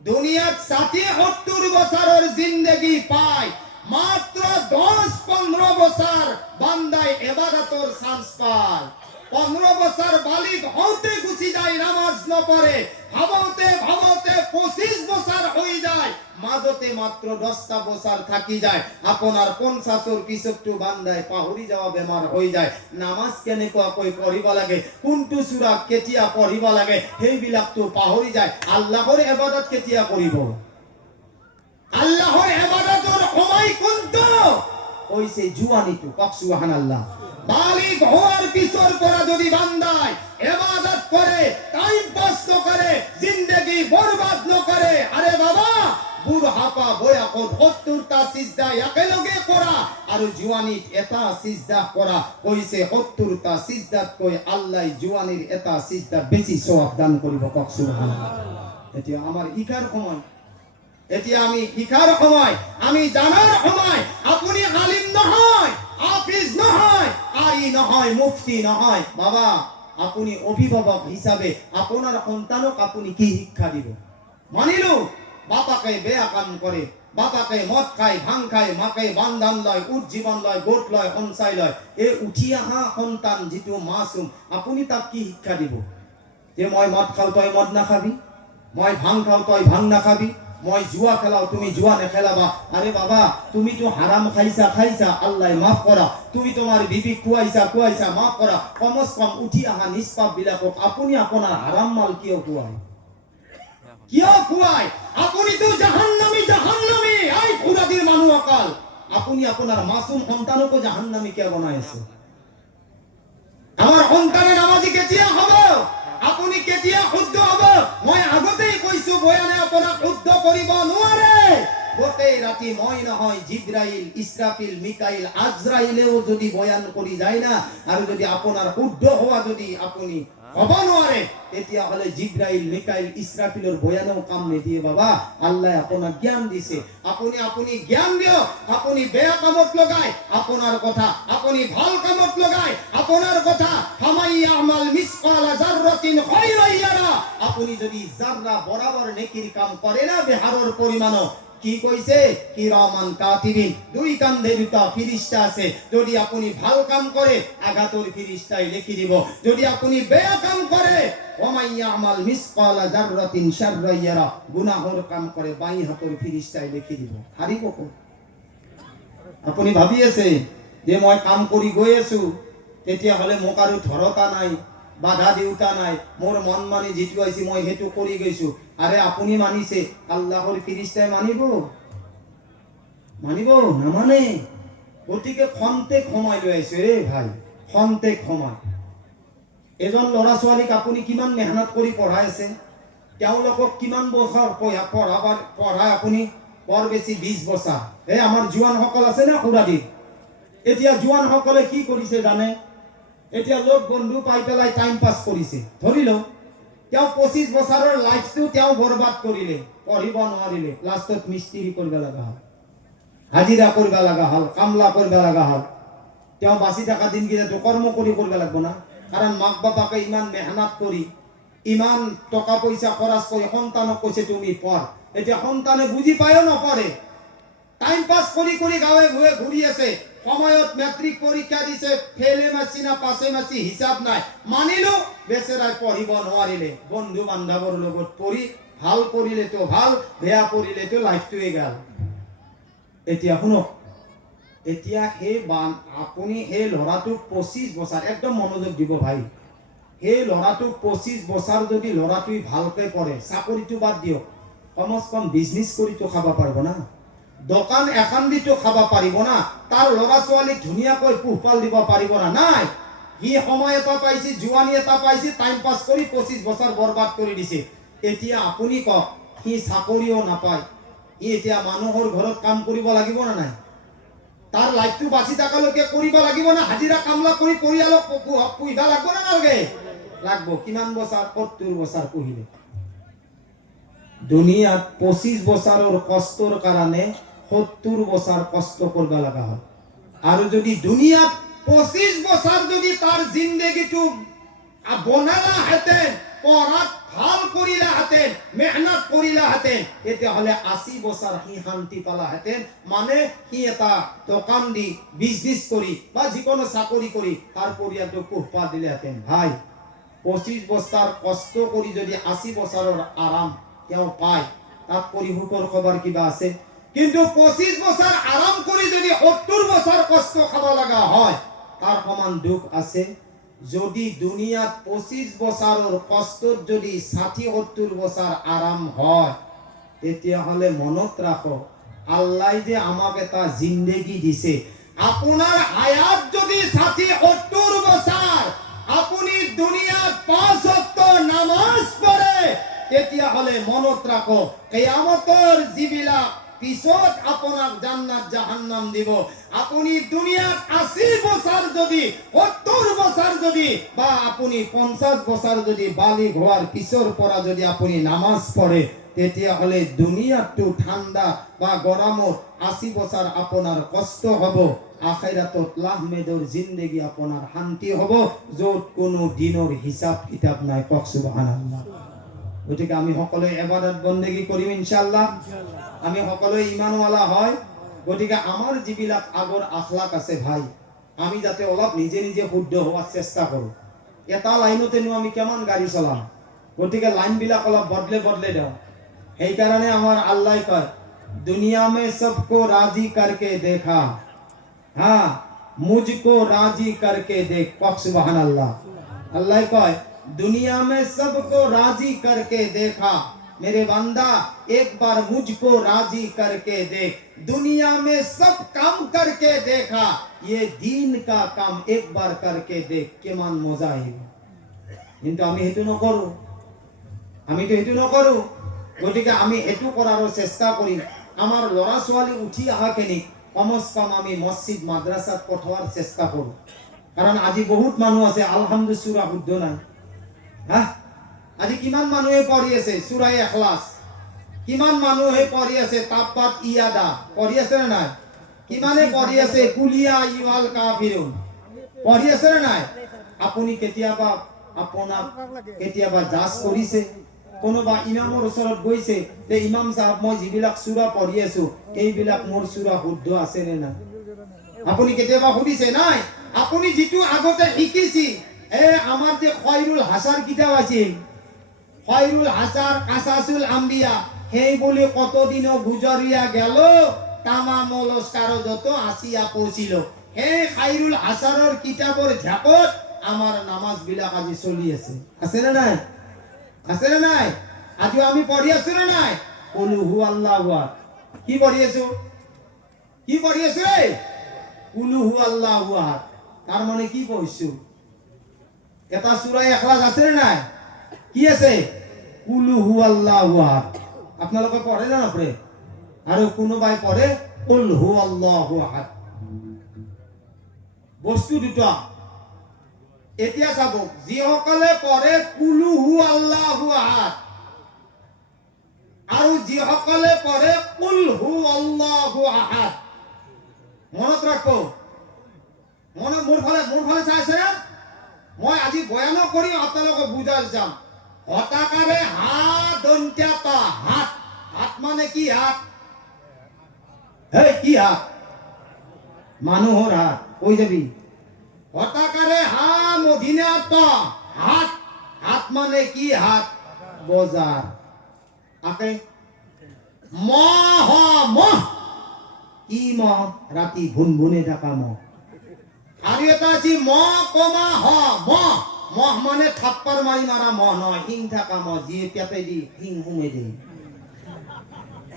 দুনিয়াত ৬০-৭০ বছরের জিন্দেগি পায়, মাত্র ১০-১৫ বছর বান্দায় ইবাদতর চান্স পায়। ১৫ বছর বালিগ হতে গুছি যায়, নামাজ ন পড়ে, ভাবতে ভাবতে ২৫ বছর হয়ে যায়, মাঝতে মাত্র ১০টা বছর থাকি যায়। আপনার ৫০ কিছু বান্দায় পাহরি যাওয়া বেমার হয়ে যায়। নামাজ কেনেকুৱা কৈ পঢ়িব লাগে, কোনটো সূরা কেতিয়া পঢ়িব লাগে, সেইবিলাক তো পাহৰি যায়। আল্লাহৰ ইবাদত কেতিয়া কৰিব? আল্লাহর ইবাদতের সময় কোনটো? কইছে জুয়ানিটো। কক সুবহানাল্লাহ। বালিগ হওয়ার পিছর পরা যদি বান্দায় ইবাদত করে, টাইম পাস করে, জিন্দেগি বরবাদ ন করে, আরে বাবা বুড়হাপা বয়াকত ৭০টা সিজদা একেলগে করা আর জুয়ানিত এটা সিজদা করা, কইছে ৭০টা সিজদাত কই আল্লাহ জুয়ানির এটা সিজদা বেশি সওয়াব দান করিব। কক সুবহানাল্লাহ। এটা আমার ইকার সময়, এতিয়া আমি শিখার সময়, আমি জানার সময়। আপনি আলিম নহয়, হাফিজ নহয়, কারি নহয়, মুফতি নহয়, বাবা আপনি অভিভাবক হিসাবে আপনার সন্তানক আপনি কি শিক্ষা দিব? মানিলো বাপাকে বেয়া কাম করে, বাপাকে মদ খায়, ভাং খায়, মাকে বান্ধান লয়, উজ্জীবন লয়, গোট লয়, সঞ্চাই লয়, এই উঠি অহা সন্তান যিটো মাসুম, আপনি তাক কি শিক্ষা দিব? যে মই মদ খাও তই মদ নাখাবি, মই ভাং খাও তই ভাং নাখাবি, মই জুয়া খেলাও তুমি জুয়া নেখেলাবা। আরে বাবা তুমি তো হারাম খাইছা, আল্লাহ মাফ করা। তুমি তোমার বিবি কুয়াইছা মাফ করা। কমস কম উঠি আহা নিষ্পাপ বিলাকক আপনি আপনার হারাম মাল কিয় খুৱায়? আপনি তো জাহান্নামী। এই খুদাদির মানুহ অকাল, আপনি আপনার মাসুম সন্তানকো জাহান্নামী কিয় বনাই আছে? আমার সন্তানে নামাজি কেতিয়া হব? আপনি কেতিয়া শুদ্ধ হব? মই আগতেই কৈছো, বয়ানে আপোনাক শুদ্ধ কৰিব নোৱাৰে। গোটেই ৰাতি মই নহয়, জিব্রাইল, ইসরাফিল, মিকাইল, আজরাইলেও যদি বয়ান কৰি যায় না, আৰু যদি আপোনাৰ শুদ্ধ হওয়া যদি আপনি হব নোৱাৰে, তেতিয়া হলে জিব্রাইল, মিকাইল, ইসরাফিলৰ বয়ানেও কাম নিদিয়ে। বাবা আল্লাহ আপোনাক জ্ঞান দিছে, আপনি জ্ঞান দিও। আপনি বেয়া কামত লগাই আপনার কথা, আপনি ভাল কামত লগাই আপনার কথা। ফামাইয়া আমাল মিসকালা যাররাতিন খায়রান ইয়ারা, আপনি যদি যাররা বরাবর নেকির কাম করে না, বেহারর পরিমাণ কি কইছে? কিরামান কাতিবিন, দুই কান্ধে দুটা ফেরেশতা আছে। যদি আপনি ভাল কাম করে আঘাতর ফেরেশতাই লিখি দিব, যদি আপনি বেয়া কাম করে ওমাইয়া আমাল মিসকালা যাররাতিন শাররান ইয়ারা, গুনাহর কাম করে বাই হাতর ফেরেশতাই লিখি দিব। হারিব কোন? আপনি ভাবিয়েছে যে মই কাম কৰি গৈ আছো, তেতিয়া হলে মোক আৰু ধৰতা নাই, বাধা দিওতা নাই, মোর মন মানি যেটু আইছি মই হেতু কৰি গৈছো। আরে আপনি মানিছে, আল্লাহর ফেরেশতাই মানিব না মানে? গতিকে খন্তে ক্ষমাই লৈ আইছো রে ভাই, খন্তে ক্ষমা। এজন ল'ৰা ছোৱালীক আপুনি কিমান মেহনত কৰি পঢ়াই আছে, তেওঁলোকক কিমান বছৰ পঢ়াই আপুনি? বৰ বেছি 20 বছৰ। এই আমাৰ জোৱানসকল আছে না খুৰাদি, এতিয়া জোৱানসকলে কি কৰিছে জানে? এতিয়া লোক বন্ধু পাই পেলাই টাইম পাস কৰিছে। ধৰি লওক তেওঁ 25 বছৰৰ লাইফটো তেওঁ বৰবাদ কৰিলে, পঢ়িব নোৱাৰিলে, লাষ্টত মিস্ত্রি কৰিব লগা হ'ল, হাজিৰা কৰিব লগা হ'ল, কামলা কৰিব লগা হ'ল। তেওঁ বাঁচি থকা দিনকেইটাতো কৰ্ম কৰিব লাগিব না। কাৰণ মাক বাপাকে ইমান মেহনত কৰি, ইমান টকা পইচা খৰচ কৰি সন্তানক কৈছে তুমি পঢ়। এতিয়া সন্তানে বুজি পায়ও নপঢ়ে, টাইম পাস কৰি গাঁৱে ভূঞে ঘূৰি আছে। সময়ত মেট্রিক পরীক্ষা দিছে, ফেলে মারছি না পাশে মারছি হিসাব নাই। মানিলো বেচারায় পড়িব নোৱাৰিলে, বন্ধু বান্ধৱৰ লগত পঢ়ি ভাল পঢ়িলে তো ভাল, বেয়া পঢ়িলে তো লাইফটোৱে গেল। এতিয়া শুনক, এতিয়া আপুনি সেই ল'ৰাটোক 25 বছৰ, একদম মনোযোগ দিব ভাই, সেই ল'ৰাটোক 25 বছৰ যদি ল'ৰাটোৱে ভালকে পঢ়ে, চাকৰিটো বাদ দিয়ক, কমস কম বিজনেস কৰি তো খাব পারবো না, দোকান এখন দিতো খাবা পাৰিব না, তাৰ ল'ৰা ছোৱালীক ধুনীয়াকৈ পোহপাল দিব পাৰিব না? নাই। সি সময় এটা পাইছে, জুৱানি এটা পাইছে, টাইম পাস কৰি 25 বছৰ বৰবাদ কৰি দিছে। এতিয়া আপুনি কওক, সি চাকৰিও নাপায়, সি এতিয়া মানুহৰ ঘৰত কাম কৰিব লাগিব না নাই? তাৰ লাইফটো বাচি থাকালৈকে কৰিব লাগিব না হাজিৰা কামলা কৰি পৰিয়ালক পুহিবা লাগিব না নালাগে লাগব কিমান বছৰ 70 বছৰ পুহিলে দুনিয়াত 25 বছৰৰ কষ্টৰ কাৰণে 70 বছৰ কষ্ট কৰিব লগা হয় আৰু যদি দুনিয়াত 25 বছৰ যদি তাৰ জিন্দগীটো বনালা হেতেন পঢ়াত ভাল কৰিলা হেতেন মেহনত কৰিলা হেতেন তেতিয়াহ'লে 80 বছৰ সি শান্তি পালা হেতেন মানে সি এটা দোকান দি বিজনেস কৰি বা যিকোনো চাকৰি কৰি তাৰ পৰিয়ালটো পোহপা দিলে হেতেন ভাই 25 বছৰ কষ্ট কৰি যদি 80 বছৰৰ আৰাম তেওঁ পায় তাত কৰি হুকৰ খবৰ কিবা আছে কিন্তু 25 বছৰ আৰাম কৰি যদি 70 বছৰ কষ্ট খাব লগা হয় তাৰ সমান দুখ আছে যদি দুনিয়াত 25 বছৰৰ কষ্টত যদি 60-70 বছৰ আৰাম হয় তেতিয়াহ'লে মনত ৰাখো আল্লাহ যে আমাক এটা জিন্দেগী দিছে আপোনাৰ হায়াত যদি 60-70 বছৰ আপুনি দুনিয়াত 5 ওয়াক্ত নামাজ পড়ে তেতিয়াহ'লে মনত ৰাখো কিয়ামতৰ যিবিলাক পিছত আপোনাক জান্নাত জাহান্নাম দিব আপুনি দুনিয়াত 80 বছৰ যদি 70 বছৰ যদি বা আপুনি 50 বছৰ যদি বালিগ হোৱাৰ পিছৰ পৰা যদি আপুনি নামাজ পড়ে তেতিয়াহ'লে দুনিয়াটো ঠাণ্ডা বা গৰমত 80 বছৰ আপোনাৰ কষ্ট হ'ব আখিৰাতত লাহমেদৰ জিন্দেগী আপোনাৰ শান্তি হ'ব য'ত কোনো দিনৰ হিসাব কিতাপ নাই কক সুবহানাল্লাহ গতিকে আমি সকলোৱে ইবাদত বন্দেগী কৰিম ইনশাআল্লাহ আমি সকলোৱে ইমানৱালা হয় গতিকে আমাৰ যিবিলাক আগৰ আখলাক আছে ভাই আমি যাতে অলপ নিজে নিজে শুদ্ধ হোৱাৰ চেষ্টা কৰোঁ এটা লাইনতে আমি কেমন গাড়ী চলাম গতিকে লাইনবিলাক অলপ বদলে দিওঁ সেইকাৰণে আমাৰ আল্লাহ কয় দুনিয়া মে সবকো রাজি करके देखा हाँ मुझको राजी करके देख কক সুবহানাল্লাহ अल्लाह कहे दुनिया में सबको राजी करके देखा मेरे बंदा एक बार मुझको राजी करके देख दुनिया में सब काम करके देखा ये दीन का काम एक बार करके देख केमान मजा आइब কিন্তু আমি হেতু নকৰো গতিকে আমি হেতু কৰাৰ চেষ্টা কৰিম আমাৰ লৰা ছোৱালী উঠি আহা কেনি কমস কম আমি মসজিদ মাদ্রাসাত পঠোৱাৰ চেষ্টা কৰো কাৰণ আজি বহুত মানুহ আছে আলহামদুলিল্লাহ সূরা শুদ্ধ নাই হ্যাঁ আজি কিমান মানুহে পঢ়ি আছে সূরা ইখলাস কিমান মানুহে পঢ়ি আছে তাব্বাত ইয়াদা পঢ়ি আছে না নাই কিমানে পঢ়ি আছে কুলিয়া আইয়ুহাল কাফিরুন পঢ়ি আছে না নাই আপুনি কেতিয়াবা জাজ কৰিছে কোনোবা ইমামৰ ওচৰত গৈছে তে ইমাম সাহেব মই যিবিলাক সূরা পঢ়ি আছো এইবিলাক মোৰ সূরা শুদ্ধ আছে নে নাই আপুনি কেতিয়াবা সুধিছে নাই আপুনি যেটো আগতে শিকিছি আমার যে খয়রুল হাসার কিতাব আছিল খয়রুল হাসার কাসাসুল আম্বিয়া সেই বলি কতদিন গুজরিয়া গেল তামাম লস্কার যত আসিয়া পৌঁছিল সেই খয়রুল হাসারের কিতাবর ঝাপত আমার নামাজ বিলাক আজি চলি আছে না নাই আজি আমি পড়ি আছো না নাই কুলু হু আল্লাহু আহাদ কি পড়ি আছো রে কুলু হু আল্লাহু আহাদ তার মানে কি কইছো এটা সূরা ইখলাস আছে না নাই কি আছে কুলু হু আল্লাহু আহাদ আপনারা পড়ে না পড়ে আর কোনোবাই পড়ে কুল হু আল্লাহু আহাদ বস্তু দুটা এতিয়া চাব যিসকলে পড়ে কুলু হু আল্লাহু আহাদ আৰু যিসকলে পড়ে কুল হু আল্লাহু আহাদ মনত ৰাখো মোৰ ফালে চাইছে না মই আজি বয়ান কৰি আপোনালোকক বুজাই যাম হতাকাৰে হাত দন্ত্যাতা হাত মানে কি হাত কি হাত মানুহৰ হাত কৈ যাবি হতাকাৰে হা মদিনাত হাত মানে কি হাত বজাৰ আকে মহ কি মহ ৰাতি ভুনভুনে থকা মহ আৰু এটা আছে মহ কমা মহ মানে থাপ্পৰ মাৰি মাৰা মহ নহয় হিং থকা মহ যি পেটে দি হিং সুমে দিয়ে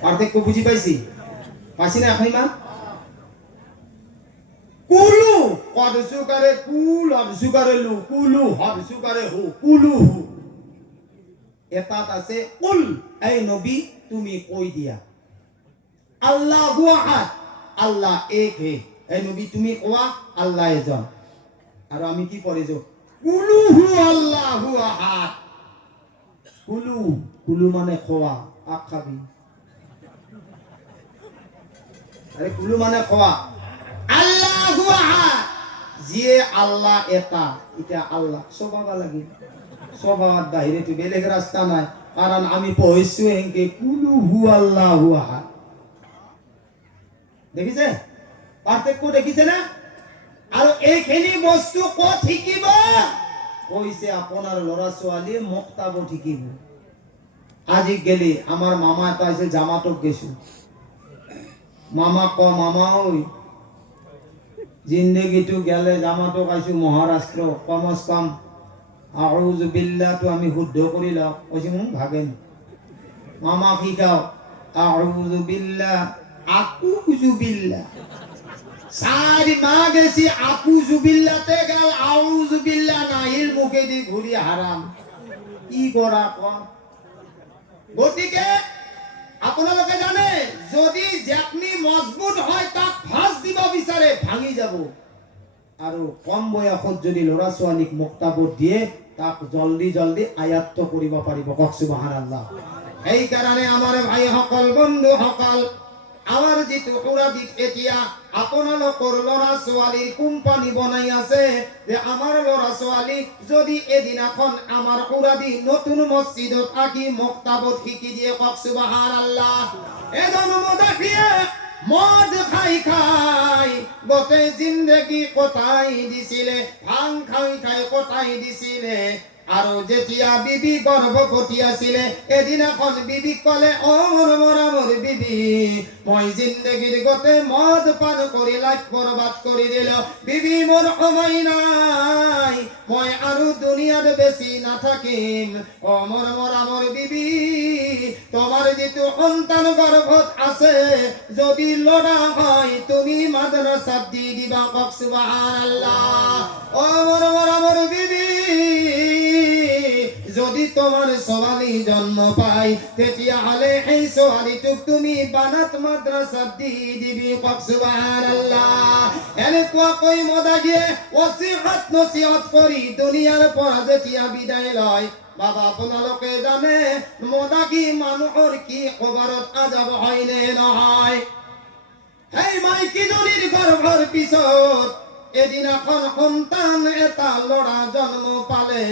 পাৰ্থক্য বুজি পাইছি না এখন কুলু কদসুকারে কুল অদসুকারে লু কুলু হদসুকারে হু কুলু হু এটাত আছে কুল এই নবী তুমি কই দিয়া আল্লাহু আহাদ আল্লাহ এক হে এই নবী তুমি কোৱা আল্লাহ এজন আৰু আমি কি কৰিছো কুলুহু আল্লাহু আহাদ কুলু মানে খোৱা আক খাবি আরে কুলু মানে খোৱা আল্লাহু আহাদ যিয়ে আল্লাহ এটা এটা আল্লাহ সবাবা লাগি সবার বাহিরে তো বেলেগ রাস্তা নাই কারণ আমি পড়িছো এনকে কুলুহু আল্লাহু আহাদ দেখিছে পার্থক্য দেখিছে না আৰু এইখিনি বস্তু ক'ত শিকিব কৈছে আপোনাৰ ল'ৰা ছোৱালী মক্তাব শিকিব আজি গেলি আমাৰ মামা এটা আছে জামাতক গেছো মামা মামা ঐ জিন্দগিটো গেলে জামাতক আইছো মহাৰাষ্ট্ৰ কমস কম আউযু বিল্লাহটো আমি শুদ্ধ কৰি লওঁ কৈছে মোক ভাগেন মামা শিকাও আউযু বিল্লাহ আকুযু বিল্লাহ সারি মা গেছি আকুযু বিল্লাহতে গেল আউযু বিল্লাহ নাহির মুখে দি ঘুরি হারাম কি করা কোন গতিকে আপোনালোকে জানে যদি যেকনি মজবুত হয় তাক ফাঁস দিব বিচাৰে ভাঙি যাব আৰু কম বয়সত যদি ল'ৰা ছোৱালীক মুক্তাবত দিয়ে তাক জলদি আয়ত্ত কৰিব পাৰিব কওক সুবহানাল্লাহ এই কাৰণে আমাৰ ভাইসকল বন্ধুসকল আমাৰ যিটো সুৰাদিত এতিয়া আপোনালোকৰ ল'ৰা ছোৱালীৰ কোম্পানী বনাই আছে যে আমাৰ ল'ৰা ছোৱালী যদি এদিনাখন আমাৰ সুৰাদি নতুন মছজিদত আকি মুক্তাবত শিকি দিয়ে কওক সুবহানাল্লাহ এজন মুদাফিয়ে মদ খাই গোটেই জিন্দগি কটাই দিছিলে ভাং খাই কটাই দিছিলে আৰু যেতিয়া বিবি গৰ্ভৱতী আছিলে এদিনাখন বিবি কলে অ মোৰ বিবি মই জিন্দগিৰ গতে মদ পান কৰি লাইফ বৰবাদ কৰি দিলো বিবি মোৰ সময় নাই মই আৰু দুনিয়াত বেছি নাথাকিম অ মোৰ বিবি তোমাৰ যিটো সন্তান গৰ্ভত আছে যদি ল'ৰা হয় তুমি মাদ্ৰাসাত দি দিবা কওক সুবহানাল্লাহ অ মোৰ বিবি যদি তোমার ছোৱালী জন্ম পায় তেতিয়াহলে এই ছোৱালীটোক তুমি বানাত মাদ্ৰাসাত দি দিবি কওক সুবহানাল্লাহ এনেকুৱা কৈ মদাগিয়ে ওসিহত নসিহত কৰি দুনিয়াৰ পৰা যেতিয়া বিদায় লয় বাবা আপোনালোকে জানে মদাগি মানুহৰ কি খবৰত আজাব হয় নে নহয় এই মাইকীজনীৰ গৰ্ভৰ পিছত এদিনাখন সন্তান এটা ল'ৰা জন্ম পালে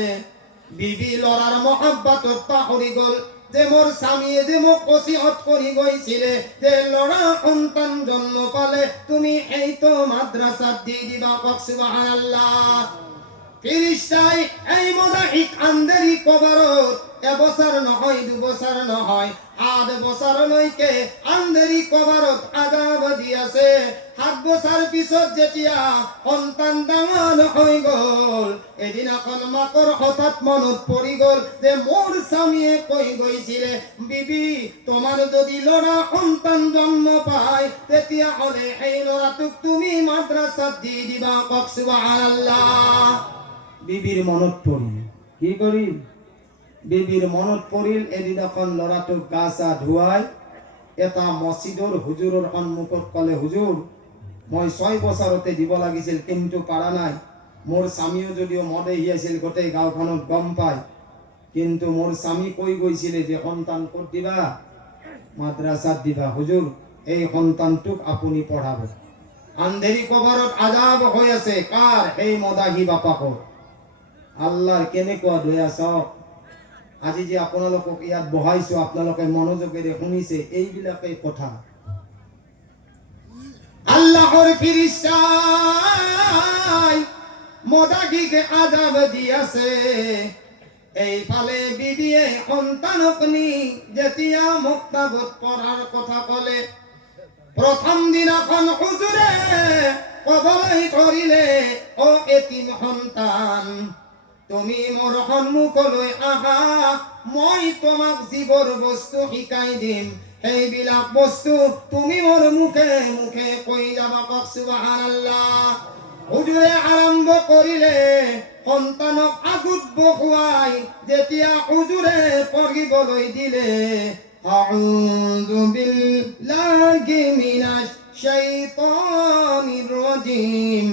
বিবি ল'ৰাৰ মহব্বতত পাহৰি গল যে মোৰ স্বামীয়ে যে মোক ওসিহত কৰি গৈছিলে যে ল'ৰা সন্তান জন্ম পালে তুমি এইটো মাদ্ৰাসাত দি দিবা কওক সুবহানাল্লাহ ফিৰিস্তাই এই মুদাহিক আন্দেৰি কবৰত এবছৰ নহয় দুবছৰ নহয় 8 বছৰলৈকে আন্দেৰি কবৰত আযাব দি আছে 7 বছৰ পিছত যেতিয়া সন্তান ডাঙৰ হৈ গল এদিনাখন মাকৰ হঠাৎ মনত পৰি গল যে মোৰ স্বামীয়ে কৈ গৈছিলে বিবি তোমাৰ যদি ল'ৰা সন্তান জন্ম পায় তেতিয়াহলে এই ল'ৰাটোক তুমি মাদ্ৰাসাত দি দিবা কওক সুবহানাল্লাহ বিবিৰ মনত পৰিল কি কৰিল বিবিৰ মনত পৰিল এদিনাখন ল'ৰাটোক গা চা ধুৱাই এটা মছজিদৰ হুজুৰৰ সন্মুখত কলে হুজুৰ মই 6 বছৰতে দিব লাগিছিল কিন্তু পাৰা নাই মোৰ স্বামীও যদিও মদে হিয়াছিল গোটেই গাঁওখনত গম পায় কিন্তু মোৰ স্বামী কৈ গৈছিলে যে সন্তান ক'ত দিবা মাদ্ৰাসাত দিবা হুজুৰ এই সন্তানটোক আপুনি পঢ়াব আন্ধেৰি কবৰত আযাব হৈ আছে কাৰ এই মদাহি বাপাকৰ আল্লাহৰ কেনেকুৱা দয়া চাওক আজি যে আপোনালোকক ইয়াত বহাইছো আপোনালোকে মনোযোগেৰে শুনিছে এইবিলাকেই কথা আল্লাহৰ ফিৰিস্তাই মদাগিকে আযাব দি আছে এইফালে বিবিয়ে সন্তানক নি যেতিয়া মুক্তাবত পঢ়াৰ কথা কলে প্ৰথম দিনাখন হুজুৰে কবলৈ ধৰিলে অ এতিম সন্তান তুমি মোৰ সন্মুখলৈ আহা মই তোমাক যিবোৰ বস্তু শিকাই দিম সেইবিলাক বস্তু তুমি মোৰ মুখে মুখে কৈ যাবা কওক সুবহানাল্লাহ হুজুৰে আৰম্ভ কৰিলে সন্তানক আগত বহুৱাই যেতিয়া হুজুৰে পঢ়িবলৈ দিলে আউযু বিল্লাহি মিনাশ শাইতানির রাজিম।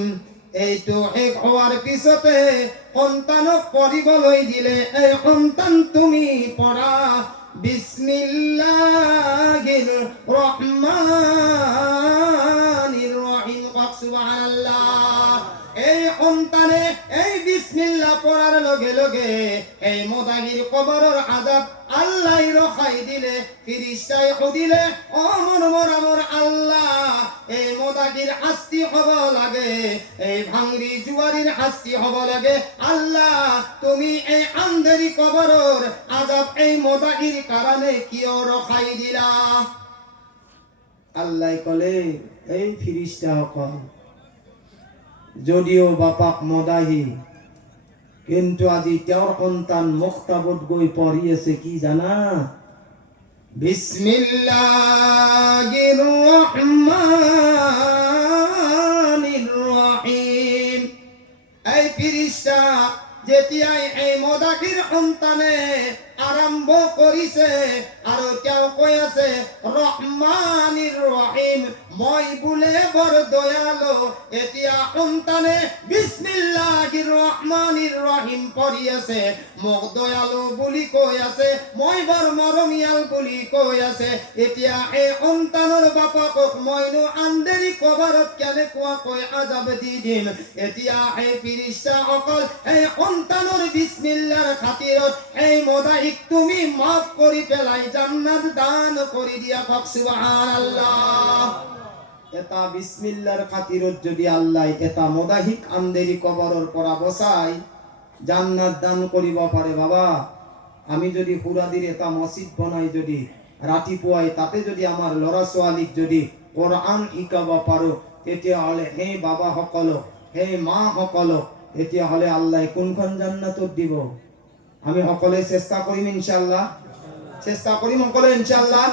এইটো এক হওয়ার পিছতে সন্তানক পঢ়িবলৈ দিলে, এই সন্তান তুমি পঢ়া বিসমিল্লাহির রহমানির রহিম। সুবহানাল্লাহ। এই সন্তানে এই বিসমিল্লাহ পড়ার লগে লগে এই মোদাগির কবরের আযাব আল্লাহ রখাই দিলে। ফিরিস্তায় দিলে, ও মর আল্লাহ, এই মোদাগির শাস্তি হব লাগে, এই ভাঙরি জুয়ারির শাস্তি হব লাগে। আল্লাহ তুমি এই আন্ধেরি কবরের আযাব এই মোদাগির কারণে কিয় রখাই দিলা? আল্লাহ কলে, এই ফিরিস্তা সকল যদিও বাপাক মদাহি, কিন্তু আজি তেওঁৰ সন্তান মুক্তাবত গৈ পঢ়ি আছে কি জানা? বিসমিল্লাহির রহমানির রহিম। এই ফিরিস্তা যেতিয়াই এই মদাকির সন্তানে আরম্ভ কৰিছে আৰু তেওঁ কৈ আছে রহমানির রহিম, মই বোলে বৰ দয়ালু। এতিয়া সন্তানে বিসমিল্লাহির রহমানির রহিম পঢ়ি আছে, মোক দয়ালু বুলি কৈ আছে, মই বৰ মৰমীয়াল বুলি কৈ আছে। এতিয়া এই সন্তানৰ বাপাকক মইনো আন্ধেৰি কবৰত কেনেকুৱাকৈ আজাব দি দিম? এতিয়া এই ফিৰিস্তা অকল এই সন্তানৰ বিসমিল্লাৰ খাতিৰত এই মদাহিক তুমি মাফ কৰি পেলাই জান্নাত দান কৰি দিয়া। সুবহানাল্লাহ। এটা বিসমিল্লার খাতিরত যদি আল্লাহ এটা মদাহিক আন্ধেরি কবরের পৰা বচাই জান্নাত দান কৰিব পাৰে। বাবা, আমি যদি হুরাদির এটা মসজিদ বনাই, যদি রাতিপুৱাই তাতে যদি আমার লৰা ছোৱালীক যদি কোরআন শিকাব পাৰো, তেতিয়াহ'লে হে বাবা সকলক, হে মা সকলক, তেতিয়াহ'লে আল্লাহ কোনখন জান্নাতত দিব? আমি সকলে চেষ্টা কৰিম ইনশাআল্লাহ, চেষ্টা কৰিম সকলে ইনশাআল্লাহ।